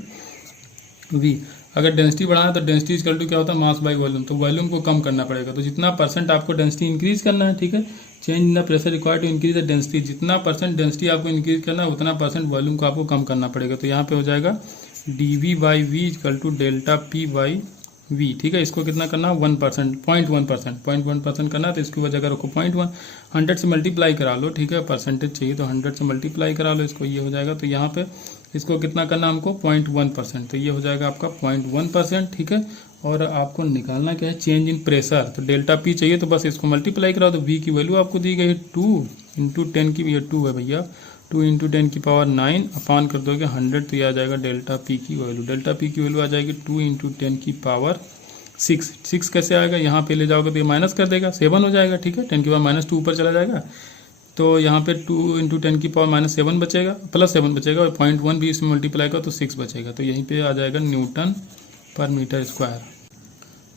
V. अगर डेंसिटी बढ़ाना तो डेंसिटी इक्वल टू क्या होता है मास बाई वॉल्यूम, तो वॉल्यूम को कम करना पड़ेगा तो जितना परसेंट आपको डेंसिटी इंक्रीज करना है। ठीक है, change in the pressure required to increase the density, जितना परसेंट डेंसिटी आपको इंक्रीज करना है उतना परसेंट वॉल्यूम को आपको कम करना पड़ेगा। तो यहाँ पे हो जाएगा dV by V equal to delta P by V. ठीक है, इसको कितना करना है 1%, 0.1% करना है तो इसकी वजह रखो 0.1, 100 से मल्टीप्लाई करा लो। ठीक है, परसेंटेज चाहिए तो 100 से मल्टीप्लाई करा लो इसको, ये हो जाएगा। तो यहाँ पे इसको कितना करना हमको 0.1%, तो ये हो जाएगा आपका 0.1%। ठीक है, और आपको निकालना क्या है चेंज इन प्रेशर, तो डेल्टा पी चाहिए तो बस इसको मल्टीप्लाई कराओ। तो वी की वैल्यू आपको दी गई है 2 × 10 की, ये 2 है भैया, 2 × 10⁹ अपान कर दोगे 100 तो ये आ जाएगा डेल्टा पी की वैल्यू। डेल्टा पी की वैल्यू आ जाएगी 2 × 10⁶ 6 कैसे आएगा, यहाँ पे ले जाओगे तो ये माइनस कर देगा 7 हो जाएगा। ठीक है, 10⁻² ऊपर चला जाएगा तो यहाँ पे 2 × 10⁻7 बचेगा, +7 बचेगा और 0.1 भी इसमें मल्टीप्लाई करो तो 6 बचेगा। तो यहीं पे आ जाएगा Newton per meter square.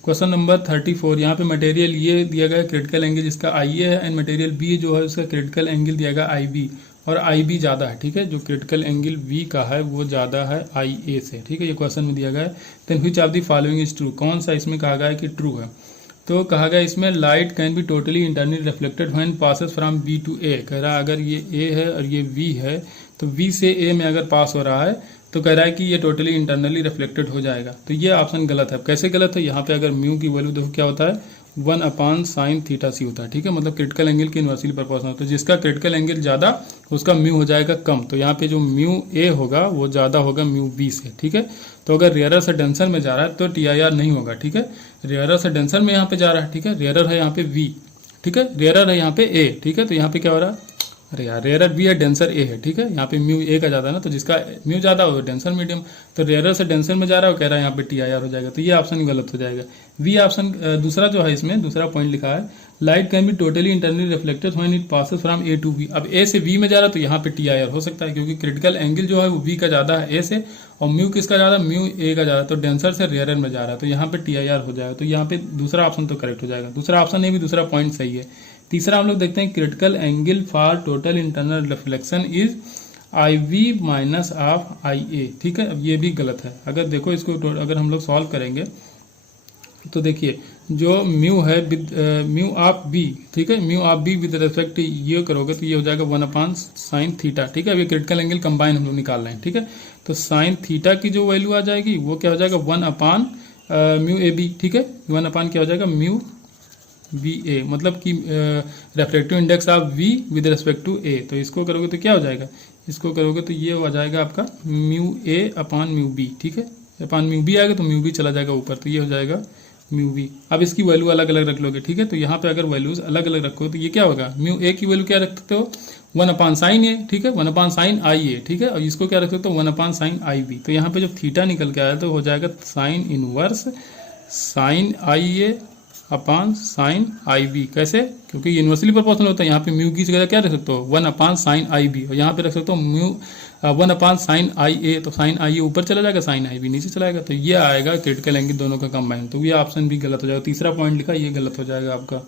Question number 34, यहाँ पे मटेरियल ये दिया गया है क्रिटिकल एंगल जिसका आई ए है एंड मटेरियल बी जो है उसका क्रिटिकल एंगल दिया गया आई बी और आई बी ज़्यादा है। ठीक है, जो क्रिटिकल एंगल वी का है वो ज़्यादा है आई ए से। ठीक है, ये क्वेश्चन में दिया गया है। Then which of the following is true, कौन सा इसमें कहा गया है कि ट्रू है। तो कहा गया इसमें light can be totally internally reflected when passes from B to A. कह रहा है अगर ये ए है और ये वी है तो वी से ए में अगर पास हो रहा है तो कह रहा है कि ये टोटली इंटरनली रिफ्लेक्टेड हो जाएगा। तो ये ऑप्शन गलत है। कैसे गलत है, यहाँ पे अगर म्यू की वैल्यू देखो क्या होता है 1/sin⁻θc होता है। ठीक है, मतलब क्रिटिकल एंगल की इन्वर्सली प्रोपोर्शनल होता है। जिसका क्रिटिकल एंगल ज़्यादा उसका म्यू हो जाएगा कम, तो यहाँ पे जो म्यू ए होगा वो ज़्यादा होगा म्यू बी से। ठीक है, तो अगर रेयरर से डेंसर में जा रहा है तो TIR नहीं होगा। ठीक है, रेयरर से डेंसर में यहाँ पे जा रहा है। ठीक है, रेयरर है यहाँ पे वी, ठीक है, रेयरर है यहाँ पे ए। ठीक है, तो यहाँ पे क्या हो रहा है, अरे यार रेयरर बी है डेंसर ए है। ठीक है, यहाँ पे म्यू ए का ज़्यादा है ना, तो जिसका म्यू ज़्यादा हो डेंसर मीडियम, तो रेयरर से डेंसर में जा रहा है वो कह रहा है यहाँ पे TIR हो जाएगा। तो ये ऑप्शन गलत हो जाएगा। वी ऑप्शन दूसरा जो है इसमें दूसरा पॉइंट लिखा है light can be totally internally reflected when it passes from A to B. अब ए से वी में जा रहा है तो यहाँ पे TIR हो सकता है क्योंकि क्रिटिकल एंगल जो है वो वी का ज़्यादा है ए से और म्यू किसका ज़्यादा, म्यू ए का ज़्यादा, तो डेंसर से रेयरर में जा रहा है तो यहाँ पे TIR हो जाएगा। तो यहाँ पे दूसरा ऑप्शन तो करेक्ट हो जाएगा। दूसरा ऑप्शन नहीं भी दूसरा पॉइंट सही है। तीसरा हम लोग देखते हैं critical angle for total internal reflection is IV minus of IA। ठीक है, अब ये भी गलत है। अगर देखो इसको अगर हम लोग सॉल्व करेंगे तो देखिए जो म्यू है म्यू ऑफ बी, ठीक है, mu of be with respect ये करोगे तो ये हो जाएगा 1/sin⁻θ। ठीक है, अब ये क्रिटिकल एंगल कंबाइन हम लोग निकाल रहे हैं। ठीक है, तो sin⁻θ की जो वैल्यू आ जाएगी वो क्या हो जाएगा 1/μ/AB। ठीक है, 1 क्या हो जाएगा म्यू VA, मतलब कि refractive index of V with respect to A। तो इसको करोगे तो क्या हो जाएगा, इसको करोगे तो ये हो जाएगा आपका μA/μB। ठीक है, अपान μB आएगा तो μB चला जाएगा ऊपर, तो ये हो जाएगा μB। अब इसकी वैल्यू अलग अलग रख लोगे। ठीक है, तो यहाँ पे अगर वैल्यूज अलग अलग रखोगे तो ये क्या होगा, μA की वैल्यू क्या रख सकते हो 1/sin A। ठीक है, 1/sin IA। ठीक है, और इसको क्या रख सकते हो 1/sin IB। तो यहाँ पे जब थीटा निकल के आया तो हो जाएगा sine inverse sin IA upon sine I B. कैसे? क्योंकि यूनिवर्सली प्रोपोर्शनल होता है, यहाँ पे म्यू की जगह क्या रख सकते हो 1 अपान साइन आई बी, और यहाँ पे रख सकते हो म्यू 1 अपान साइन आई ए, तो साइन आई ए ऊपर चला जाएगा, साइन आई बी नीचे चला जाएगा, तो ये आएगा क्रिटिकल एंगल दोनों का कंबाइन। तो ये ऑप्शन भी गलत हो जाएगा, तीसरा पॉइंट लिखा ये गलत हो जाएगा आपका।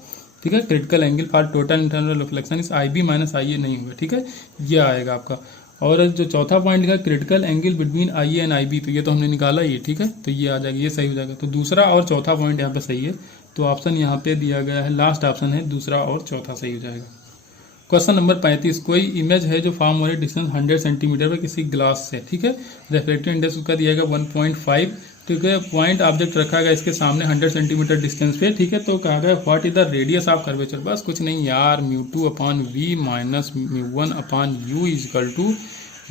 ठीक है, critical angle for total internal reflection इस आई बी माइनस आई ए नहीं होगा। ठीक है, ये आएगा आपका। और जो चौथा पॉइंट लिखा critical angle between I A and I B, तो ये तो हमने निकाला ये। ठीक है, तो ये आ जाएगा, ये सही हो जाएगा। तो दूसरा और चौथा पॉइंट यहाँ पे सही है, तो ऑप्शन यहाँ पे दिया गया है, लास्ट ऑप्शन है दूसरा और चौथा सही हो जाएगा। क्वेश्चन नंबर 35, कोई इमेज है जो फॉर्म हो रही डिस्टेंस 100 सेंटीमीटर पे किसी ग्लास से। ठीक है, रिफ्लेक्टिव इंडेक्स उसका दिया गया 1.5। ठीक है, पॉइंट ऑब्जेक्ट रखा गया इसके सामने 100 सेंटीमीटर डिस्टेंस पे। ठीक है, तो कहा गया what is the radius of curvature. बस कुछ नहीं यार, μ2 upon v minus μ1 upon u is equal to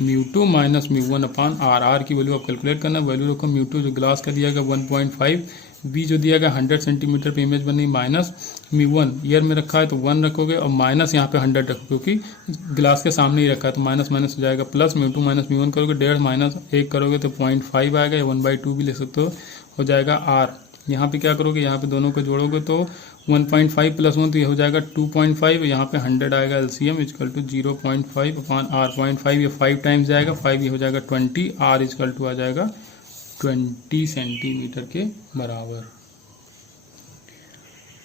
μ2 minus μ1 upon R. R की वैल्यू आप कैलकुलेट करना, वैल्यू रखो μ2 जो ग्लास का दिया गया 1.5, वी जो दिया गया 100 सेंटीमीटर पे इमेज बनी, माइनस μ1 ईयर में रखा है तो 1 रखोगे, और माइनस यहाँ पे 100 रखो क्योंकि ग्लास के सामने ही रखा है, तो माइनस माइनस हो जाएगा, प्लस μ2 माइनस μ1 करोगे 1.5 माइनस 1 करोगे तो 0.5 आएगा, या 1/2 भी ले सकते हो जाएगा आर। यहाँ पे क्या करोगे, यहाँ पे दोनों को जोड़ोगे तो 1.5 प्लस 1 तो ये हो जाएगा 2.5, यहाँ पे 100 आएगा LCM equal to 0.5 upon R. 0.5 ये 5 टाइम्स जाएगा, 5 ये हो जाएगा 20, आर इजकल टू आ जाएगा 20 सेंटीमीटर के बराबर।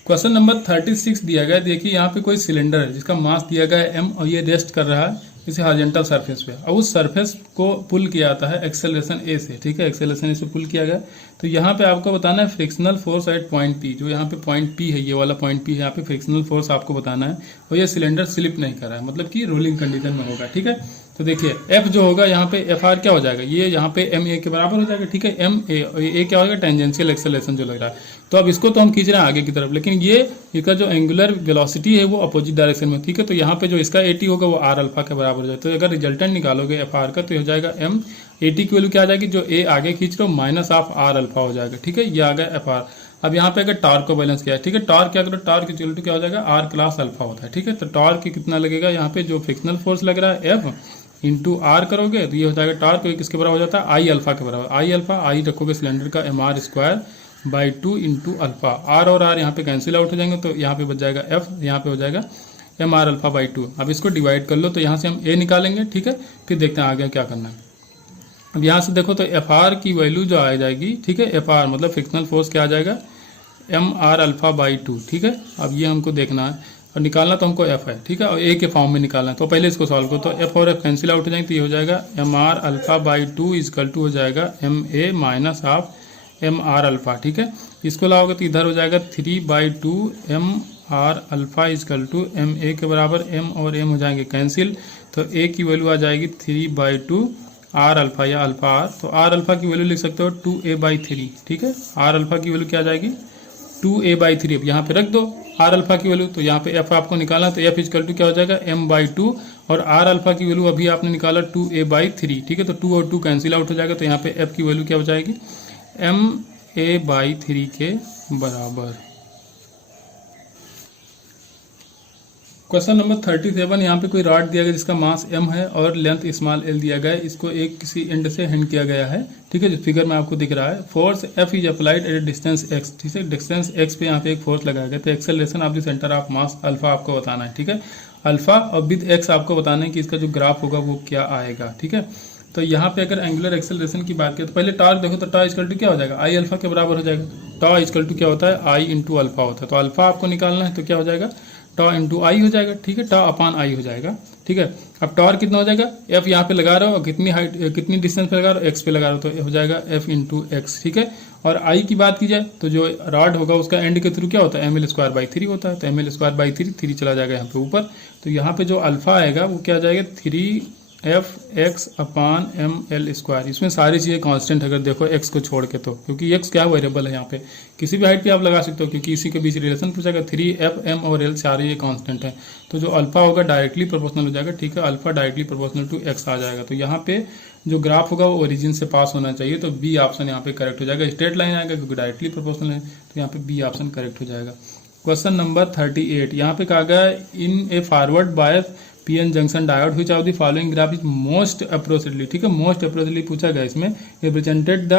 क्वेश्चन नंबर 36 दिया गया, देखिए यहाँ पे कोई सिलेंडर है जिसका मास दिया गया है m, और ये रेस्ट कर रहा है इसे हॉरिजॉन्टल सरफेस पे, और उस सरफेस को पुल किया जाता है एक्सेलरेशन ए से। ठीक है, एक्सेलरेशन ए से पुल किया गया, तो यहाँ पे आपको बताना है frictional force at point P. जो यहाँ पे पॉइंट पी है, ये वाला पॉइंट पी है, यहाँ पे फ्रिक्शनल फोर्स आपको बताना है, और ये सिलेंडर स्लिप नहीं कर रहा है, मतलब कि रोलिंग कंडीशन में होगा। ठीक है, तो देखिए एफ जो होगा यहाँ पे एफ आर क्या हो जाएगा, ये यहाँ पे एम ए के बराबर हो जाएगा। ठीक है, एम ए क्या होगा, टेंजेंशियल एक्सेलरेशन जो लग रहा है। तो अब इसको तो हम खींच रहे हैं आगे की तरफ, लेकिन ये इसका जो एंगुलर वेलोसिटी है वो अपोजिट डायरेक्शन में। ठीक है, तो यहाँ पे जो इसका एटी होगा वो आर अल्फा के बराबर हो जाएगा। तो अगर रिजल्टेंट निकालोगे एफ आर का तो हो जाएगा एम एटी की वैल्यू क्या आ जाएगी, जो ए आगे खींच रहे हो माइनस ऑफ आर अल्फा हो जाएगा। ठीक है, ये आ गया एफ आर। अब यहाँ पे अगर टॉर्क को बैलेंस किया है, ठीक है, टॉर्क क्या करो, टॉर्क इक्वल टू क्या हो जाएगा, आर क्लास अल्फा होता है। ठीक है, तो टॉर्क कितना लगेगा, यहाँ पे जो फ्रिक्शनल फोर्स लग रहा है एफ इंटू आर करोगे तो ये हो जाएगा टॉर्क किसके बराबर हो जाता है, आई अल्फा के बराबर। आई अल्फा, आई रखोगे सिलेंडर का M R square by 2 into alpha. R और आर यहाँ पे कैंसिल आउट हो जाएंगे, तो यहाँ पे बच जाएगा एफ, यहाँ पे हो जाएगा एम आर अल्फा बाई 2। अब इसको डिवाइड कर लो, तो यहाँ से हम ए निकालेंगे। ठीक है, फिर देखते हैं आगे क्या करना है। अब यहाँ से देखो तो एफ आर की वैल्यू जो आ जाएगी, ठीक है, एफ आर मतलब फ्रिक्शनल फोर्स क्या आ जाएगा, एम आर अल्फा बाई 2। ठीक है, अब ये हमको देखना है और निकालना तो हमको एफ है। ठीक है, और ए के फॉर्म में निकालना है, तो पहले इसको सॉल्व करो, तो एफ और एफ कैंसिल आउट हो जाएंगे, तो ये हो जाएगा M R alpha by 2 equal to हो जाएगा M A minus of M R alpha. ठीक है, इसको लाओगे तो इधर हो जाएगा 3/2 M R alpha equal to M A के बराबर, एम और एम हो जाएंगे कैंसिल, तो ए की वैल्यू आ जाएगी 3/2 आर अल्फा या अल्फा आर। तो आर अल्फा की वैल्यू लिख सकते हो 2a/3। ठीक है, आर अल्फा की वैल्यू क्या आ जाएगी 2a/3। अब यहाँ पे रख दो आर अल्फा की वैल्यू, तो यहाँ पे एफ आपको निकालना, तो एफ इजकल टू क्या हो जाएगा m/2, और आर अल्फा की वैल्यू अभी आपने निकाला 2a/3। ठीक है, तो 2 और 2 कैंसिल आउट हो जाएगा, तो यहाँ पे एफ की वैल्यू क्या हो जाएगी ma/3 के बराबर। क्वेश्चन नंबर 37, यहाँ पे कोई रॉड दिया गया जिसका मास m है और लेंथ स्मॉल l दिया गया है, इसको एक किसी एंड से हैंड किया गया है। ठीक है, जो फिगर में आपको दिख रहा है, force f is applied at distance x। ठीक है, डिस्टेंस x पे यहाँ पे एक फोर्स लगाया गया, तो acceleration of the centre of mass alpha आपको बताना है। ठीक है, अल्फा और विद x आपको बताना है कि इसका जो ग्राफ होगा वो क्या आएगा। ठीक है, तो यहाँ पे अगर एंगुलर एक्सेलरेशन की बात करें तो पहले टॉर्क देखो, तो टॉ इक्वल टू क्या हो जाएगा, आई अल्फा के बराबर हो जाएगा। टॉ इक्वल टू क्या होता है, आई इंटू अल्फा होता है, तो अल्फा आपको निकालना है, तो क्या हो जाएगा टॉ इंटू आई हो जाएगा। ठीक है, टॉ अपान आई हो जाएगा। ठीक है, अब टॉर्क कितना हो जाएगा, एफ यहाँ पे लगा रहे हो और कितनी हाइट कितनी डिस्टेंस पे लगा रहे हो, एक्स पे लगा रहे हो, तो हो जाएगा एफ इंटू एक्स। ठीक है, और आई की बात की जाए तो जो रॉड होगा उसका एंड के थ्रू क्या होता है, ml²/3 होता है, तो ml²/3 3 चला जाएगा यहाँ पे ऊपर, तो यहाँ पे जो अल्फा आएगा वो क्या आ जाएगा 3f(x) अपान ml²। इसमें सारी चीज़ें कांस्टेंट अगर देखो x को छोड़ के, तो क्योंकि x क्या वेरिएबल है, यहाँ पे किसी भी हाइट पे आप लगा सकते हो, क्योंकि इसी के बीच रिलेशन पूछेगा। 3f m और l सारे ये कांस्टेंट है, तो जो अल्फा होगा डायरेक्टली प्रोपोर्शनल हो जाएगा। ठीक है, alpha directly proportional to x आ जाएगा, तो यहाँ पे जो ग्राफ होगा वो ओरिजिन से पास होना चाहिए, तो बी ऑप्शन यहाँ पे करेक्ट हो जाएगा। स्ट्रेट लाइन आएगा क्योंकि डायरेक्टली प्रोपोर्शनल है, तो यहाँ पे बी ऑप्शन करेक्ट हो जाएगा। क्वेश्चन नंबर 38, यहाँ पे कहा गया in a forward bias PN junction diode which of the following graph is most approachedly. ठीक है, मोस्ट अप्रोचेडली पूछा गया, इसमें represented the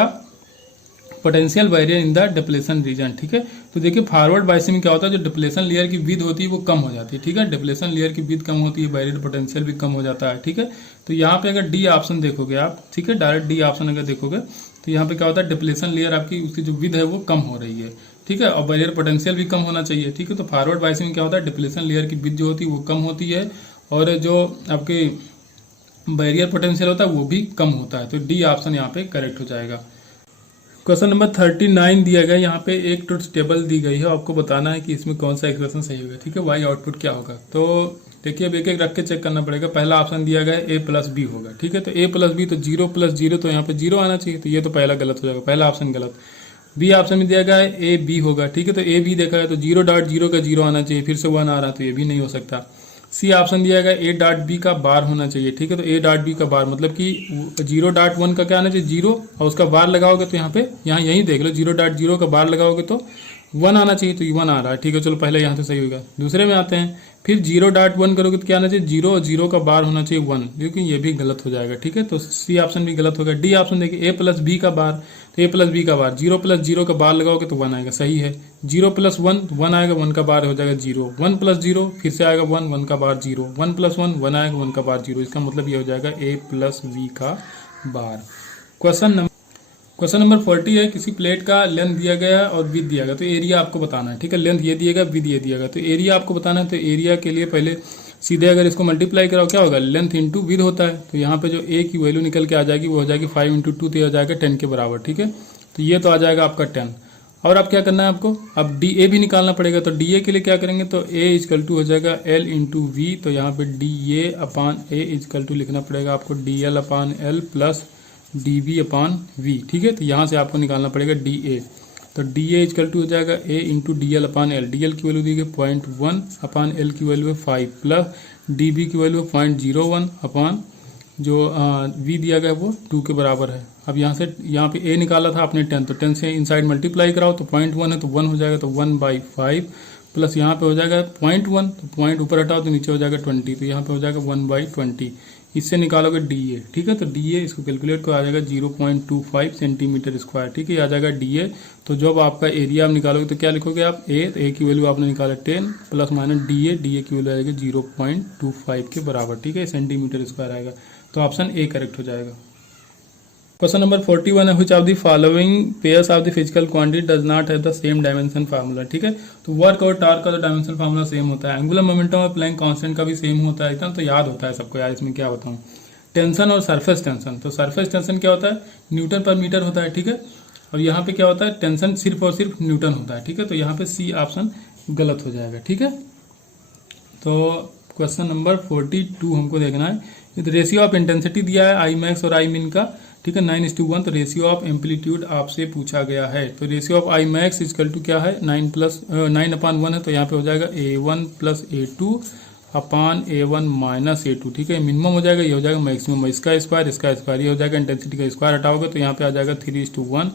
potential barrier in the depletion region. ठीक है, तो देखिए फॉरवर्ड बायसिंग में क्या होता है, जो डिप्लेशन लेयर की विड्थ होती है वो कम हो जाती है। ठीक है, डिप्लेशन लेयर की विड्थ कम होती है, बैरियर पोटेंशियल भी कम हो जाता है। ठीक है, तो यहाँ पे अगर डी ऑप्शन देखोगे आप, ठीक है, डायरेक्ट डी ऑप्शन अगर देखोगे तो यहाँ पे क्या होता है, डिप्लेशन लेयर आपकी उसकी जो विड्थ है वो कम हो रही है। ठीक है, और बैरियर पोटेंशियल भी कम होना चाहिए। ठीक है, तो फॉरवर्ड बायसिंग में क्या होता है, डिप्लेशन लेयर की विड्थ जो होती है वो कम होती है और जो आपके बैरियर पोटेंशियल होता है वो भी कम होता है। तो डी ऑप्शन यहाँ पे करेक्ट हो जाएगा। क्वेश्चन नंबर 39 दिया गया, यहाँ पे एक ट्रुथ टेबल दी गई है, आपको बताना है कि इसमें कौन सा एक्सप्रेशन सही होगा। ठीक है, वाई आउटपुट क्या होगा, तो देखिए अब एक एक रख के चेक करना पड़ेगा। पहला ऑप्शन दिया गया है a प्लस बी होगा। ठीक है, तो a प्लस बी तो 0 प्लस 0, तो यहाँ पे 0 आना चाहिए, तो ये तो पहला गलत हो जाएगा, पहला ऑप्शन गलत। बी ऑप्शन में दिया गया है ए बी होगा। ठीक है, तो ए बी देखा है तो 0.0 का 0 आना चाहिए, फिर से 1 आ रहा है तो ये भी नहीं हो सकता। सी ऑप्शन दिया गया ए डॉट बी का बार होना चाहिए। ठीक है, तो ए डॉट बी का बार मतलब कि 0.1 का क्या आना चाहिए, 0, और उसका बार लगाओगे तो यहाँ पे यहीं देख लो 0.0 का बार लगाओगे तो 1 आना चाहिए, तो ये 1 आ रहा है। ठीक है, चलो पहले यहाँ से सही होगा। दूसरे में आते हैं, फिर 0.1 करोगे तो क्या आना चाहिए, 0 और 0 का बार होना चाहिए 1, क्योंकि ये भी गलत हो जाएगा। ठीक है, तो सी ऑप्शन भी गलत होगा। डी ऑप्शन देखिए ए प्लस बी का बार, तो ए प्लस बी का बार 0 प्लस 0 का बार लगाओगे तो 1 आएगा, सही है। 0 प्लस 1 1 आएगा, 1 का बार हो जाएगा 0, 1 प्लस 0 फिर से आएगा 1, 1 का बार 0, 1 प्लस 1 1 आएगा, 1 का बार 0, इसका मतलब ये हो जाएगा ए प्लस बी का बार। क्वेश्चन नंबर 40 है, किसी प्लेट का लेंथ दिया गया और विड्थ दिया गया, तो एरिया आपको बताना है। ठीक है, लेंथ ये दिया गया, विड्थ ये दिया गया, तो एरिया आपको बताना है। तो एरिया के लिए पहले सीधे अगर इसको मल्टीप्लाई कराओ क्या होगा, लेंथ इंटू विड्थ होता है, तो यहाँ पे जो ए की वैल्यू निकल के आ जाएगी वो हो जाएगी 5 इंटू 2, तो हो जाएगा 10 के बराबर। ठीक है, तो ये तो आ जाएगा आपका 10। और अब क्या करना है आपको, अब डी ए भी निकालना पड़ेगा, तो डी ए के लिए क्या करेंगे, तो ए इजकल टू हो जाएगा एल इंटू वी, तो यहाँ पे D A upon A equal to लिखना पड़ेगा आपको D L upon L plus D B upon V. ठीक है, तो यहाँ से आपको निकालना पड़ेगा डी ए, तो डी ए इजकल टू हो जाएगा ए into D L upon L, D L की वैल्यू दी गई 0.1 अपान एल की वैल्यू है 5 प्लस डी बी की वैल्यू 0.01 अपान जो वी दिया गया वो 2 के बराबर है। अब यहाँ पे ए निकाला था आपने 10, तो 10 से इनसाइड मल्टीप्लाई कराओ तो 0.1 है तो 1 हो जाएगा, तो 1/5 प्लस यहाँ पे हो जाएगा 0.1, तो पॉइंट ऊपर हटाओ तो नीचे हो जाएगा 20, तो यहाँ पे हो जाएगा 1/20, इससे निकालोगे डी ए। ठीक है, तो डी ए इसको कैलकुलेट को आ जाएगा 0.25 सेंटीमीटर स्क्वायर। ठीक है, आ जाएगा डी ए। तो जब आपका एरिया आप निकालोगे तो क्या लिखोगे आप ए, तो ए की वैल्यू आपने निकाला 10 प्लस माइनस डी ए की वैल्यू आएगी 0.25 के बराबर। ठीक है, सेंटीमीटर स्क्वायर आएगा, तो ऑप्शन ए करेक्ट हो जाएगा। क्वेश्चन नंबर 41 है, which of the following pairs of the physical quantity does not have the same dimension formula. ठीक है, तो वर्क और टार्क का जो डायमेंशन फार्मूला सेम होता है, एंगुलर मोमेंटम और प्लैंक कांस्टेंट का भी सेम होता है, इतना तो याद होता है सबको यार, इसमें क्या बताऊं। टेंशन और सरफेस टेंशन, तो सरफेस टेंशन क्या होता है, न्यूटन पर मीटर होता है। ठीक है, और यहाँ पे क्या होता है, टेंशन सिर्फ और सिर्फ न्यूटन होता है। ठीक है, तो यहाँ पे सी ऑप्शन गलत हो जाएगा। ठीक है, तो क्वेश्चन नंबर 42 हमको देखना है, रेशियो ऑफ इंटेंसिटी दिया है आई मैक्स और आई मिन का। ठीक है, 9:1, तो रेशियो ऑफ एम्पलीट्यूड आपसे पूछा गया है, तो ratio of I max equal to क्या है 9/1 है, तो यहाँ पे हो जाएगा A1 प्लस A2 अपान A1 माइनस A2। ठीक है, मिनिमम हो जाएगा, ये हो जाएगा मैक्सिमम, इसका स्क्वायर ये हो जाएगा, इंटेंसिटी का स्क्वायर हटाओगे तो यहाँ पे आ जाएगा 3:1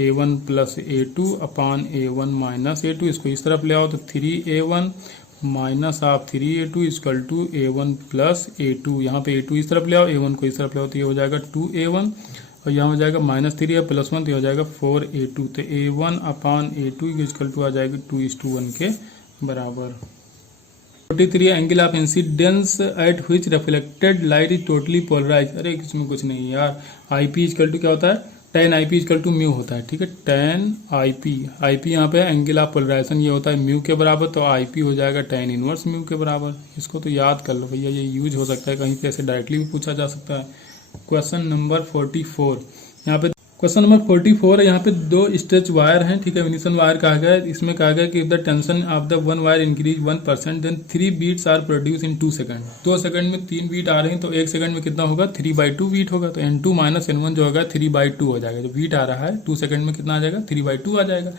A1 प्लस A2 अपान A1 माइनस A2, इसको इस तरफ ले आओ तो 3A1 minus of 3A2 equal to A1 plus A2, यहाँ पे A2 इस तरफ ले आओ, A1 को इस तरफ ले आओ तो ये हो जाएगा 2A1, और यहाँ हो जाएगा -3 है प्लस 1, तो ये हो जाएगा 4A2, तो A1 upon A2 is equal to आ जाएगा 2:1 के बराबर। 43 angle of incidence at which reflected light is totally polarized. अरे इसमें कुछ नहीं यार, IP इजकल टू क्या होता है, tan IP equal to mu होता है। ठीक है, tan IP यहाँ पे एंगल ऑफ पोलराइजेशन ये होता है म्यू के बराबर, तो IP हो जाएगा tan इनवर्स म्यू के बराबर। इसको तो याद कर लो भैया, ये यूज हो सकता है कहीं पे, ऐसे डायरेक्टली भी पूछा जा सकता है। क्वेश्चन नंबर 44, यहाँ पे क्वेश्चन नंबर 44 है, यहाँ पे 2 स्ट्रेच वायर हैं। ठीक है, विनिसन वायर कहा गया है, इसमें कहा गया कि if the tension of the one wire increase 1% then 3 beats are produce in 2 second. 2 second में 3 बीट आ रहे हैं, तो 1 सेकंड में कितना होगा 3/2 बीट होगा, तो N2 माइनस N1 जो होगा 3/2 हो जाएगा। जो बीट आ रहा है 2 सेकंड में कितना आ जाएगा 3/2 आ जाएगा।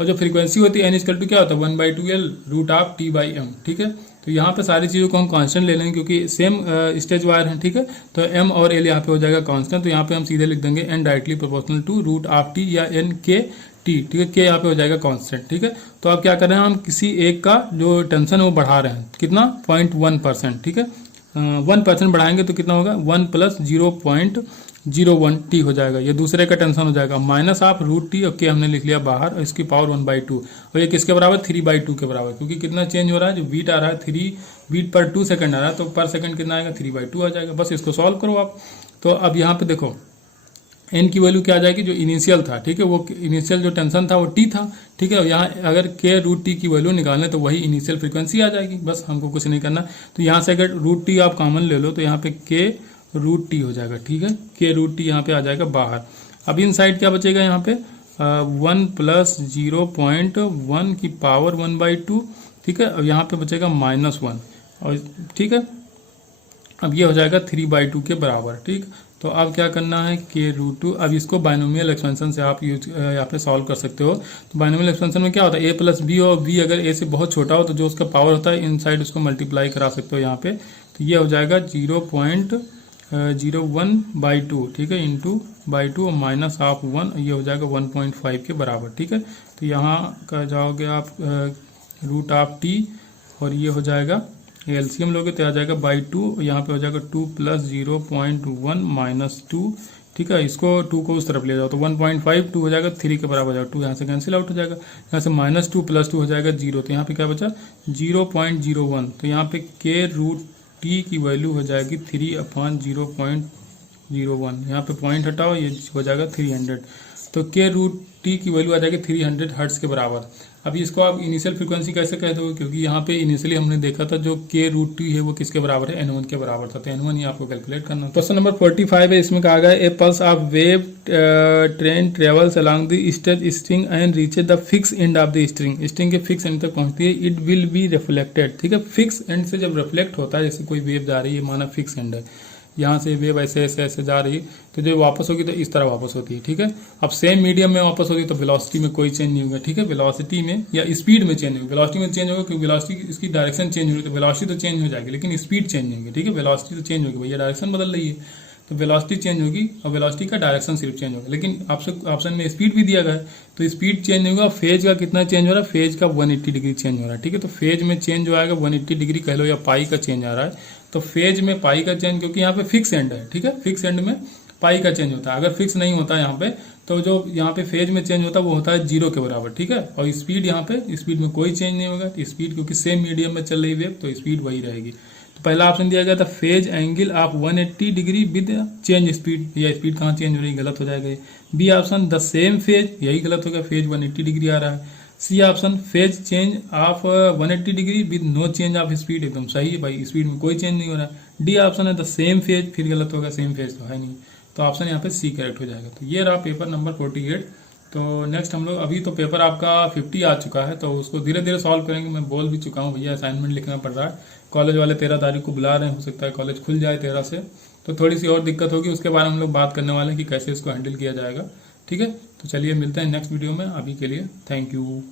और जो फ्रीक्वेंसी होती है N इक्वल टू क्या होता है 1/2L रूट ऑफ T/M। ठीक है, तो यहाँ पे सारी चीज़ों को हम कांस्टेंट ले लेंगे क्योंकि सेम स्टेज वायर है। ठीक है, तो M और L यहाँ पे हो जाएगा कांस्टेंट, तो यहाँ पे हम सीधे लिख देंगे N directly proportional to root of T या N K T। ठीक है, K यहाँ पे हो जाएगा कांस्टेंट। ठीक है, तो अब क्या कर रहे हैं हम, किसी एक का जो टेंशन है वो बढ़ा रहे हैं, कितना 0.1%। ठीक है, 1% बढ़ाएंगे तो कितना होगा 1 + 0.01 t हो जाएगा। ये दूसरे का टेंशन हो जाएगा। Minus of root T, okay हमने लिख लिया बाहर, और इसकी पावर 1/2, और ये किसके बराबर 3/2 के बराबर, क्योंकि कितना चेंज हो रहा है, जो बीट आ रहा है 3 बीट पर 2 सेकंड आ रहा है, तो पर सेकंड कितना आएगा 3/2 आ जाएगा। बस इसको सॉल्व करो आप। तो अब यहाँ पे देखो एन की वैल्यू क्या आ जाएगी, जो इनिशियल था, ठीक है, वो इनिशियल जो टेंशन था वो टी था, ठीक है। यहाँ अगर के रूट टी की वैल्यू निकालें तो वही इनिशियल फ्रीक्वेंसी आ जाएगी, बस हमको कुछ नहीं करना। तो यहाँ से अगर रूट टी आप कॉमन ले लो तो यहाँ पे के रूट टी हो जाएगा, ठीक है, के रूट टी यहाँ पे आ जाएगा बाहर। अब इन साइड क्या बचेगा यहाँ पे 1 + 0.1 की पावर 1/2, ठीक है। अब यहाँ पे बचेगा -1, और ठीक है, अब ये हो जाएगा 3/2 के बराबर, ठीक। तो अब क्या करना है के रूट 2, अब इसको बाइनोमियल एक्सपेंशन से आप यूज यहाँ पे सॉल्व कर सकते हो। तो बाइनोमियल एक्सपेंशन में क्या होता है, ए प्लस बी, और बी अगर ए से बहुत छोटा हो तो जो उसका पावर होता है इनसाइड उसको मल्टीप्लाई करा सकते हो यहाँ पे। तो ये हो जाएगा 0.01/2, ठीक है, इंटू बाई 2 और माइनस ऑफ 1, ये हो जाएगा 1.5 के बराबर, ठीक है। तो यहाँ का जाओगे आप रूट ऑफ टी, और ये हो जाएगा एलसीएम लोगे तो आ जाएगा बाई 2, यहाँ पे हो जाएगा 2 + 0.1 - 2, ठीक है। इसको 2 को उस तरफ ले जाओ तो 1.5, 2 हो जाएगा 3 के बराबर हो जाएगा, 2 यहाँ से कैंसिल आउट हो जाएगा। यहाँ से -2 + 2 हो जाएगा 0, तो यहाँ पे क्या बचा 0.01। तो यहाँ पे के रूट टी की वैल्यू हो जाएगी 3/0.01, यहाँ पे पॉइंट हटाओ, ये हो जाएगा 300। तो के रूट टी की वैल्यू आ जाएगी 300 हर्ट्ज के बराबर। अभी इसको आप इनिशियल फ्रीक्वेंसी कैसे कहते हो, क्योंकि यहाँ पे इनिशियली हमने देखा था जो के रूट टी है वो किसके बराबर है, n1 के बराबर था, तो n1 ही आपको कैलकुलेट करना। क्वेश्चन नंबर 45 है, इसमें कहा गया a pulse of wave train travels along the stretch string and reaches the fix end of the string, string के फिक्स एंड तक पहुंचती है, इट विल बी रिफ्लेक्टेड, ठीक है। फिक्स एंड से जब रिफ्लेक्ट होता है, जैसे कोई वेव जा रही है, माना फिक्स एंड है, यहाँ से वेव ऐसे ऐसे ऐसे जा रही है, तो जो वापस होगी तो इस तरह वापस होती है, ठीक है। अब सेम मीडियम में वापस होगी तो वेलोसिटी में कोई चेंज नहीं होगा, ठीक है, वेलोसिटी में या स्पीड में चेंज होगी। वेलोसिटी में चेंज होगा क्योंकि वेलोसिटी इसकी डायरेक्शन चेंज होगी, तो वेलोसिटी तो चेंज हो जाएगी लेकिन स्पीड चेंज नहीं होगी, ठीक है। वेलोसिटी तो चेंज होगी, भैया डायरेक्शन बदल रही है तो वेलोसिटी चेंज होगी, और वेलोसिटी का डायरेक्शन सिर्फ चेंज होगा, लेकिन ऑप्शन में स्पीड भी दिया गया है तो स्पीड चेंज नहीं होगा। फेज का कितना चेंज हो रहा है, फेज का 180 डिग्री चेंज हो रहा है, ठीक है। तो फेज में चेंज जो आएगा 180 डिग्री कह लो, या पाई का चेंज आ रहा है, तो फेज में पाई का चेंज, क्योंकि यहाँ पे फिक्स एंड है, ठीक है, फिक्स एंड में पाई का चेंज होता है। अगर फिक्स नहीं होता यहाँ पे तो जो यहाँ पे फेज में चेंज होता है वो होता है 0 के बराबर, ठीक है। और स्पीड यहाँ पे स्पीड में कोई चेंज नहीं होगा, स्पीड क्योंकि सेम मीडियम में चल रही वेव तो स्पीड वही रहेगी। तो पहला ऑप्शन दिया गया था phase angle of 180 degree with change speed, या स्पीड कहाँ चेंज हो रही है, गलत हो जाएगा। B option the same phase, यही गलत हो गया, फेज 180 डिग्री आ रहा है। C option phase change of 180 degree with no change of speed, एकदम सही है भाई, स्पीड में कोई चेंज नहीं हो रहा है। डी ऑप्शन है द सेम फेज, फिर गलत होगा, सेम फेज तो है नहीं, तो ऑप्शन यहाँ पे सी करेक्ट हो जाएगा। तो ये रहा पेपर नंबर 48। तो नेक्स्ट हम लोग, अभी तो पेपर आपका 50 आ चुका है तो उसको धीरे धीरे सॉल्व करेंगे। मैं बोल भी चुका हूँ भैया असाइनमेंट लिखना पड़ रहा है, कॉलेज वाले 13 तारीख को बुला रहे हैं, हो सकता है कॉलेज खुल जाए 13 से, तो थोड़ी सी और दिक्कत होगी, उसके बारे में हम लोग बात करने वाले हैं कि कैसे इसको हैंडल किया जाएगा, ठीक है। तो चलिए मिलते हैं नेक्स्ट वीडियो में, अभी के लिए थैंक यू।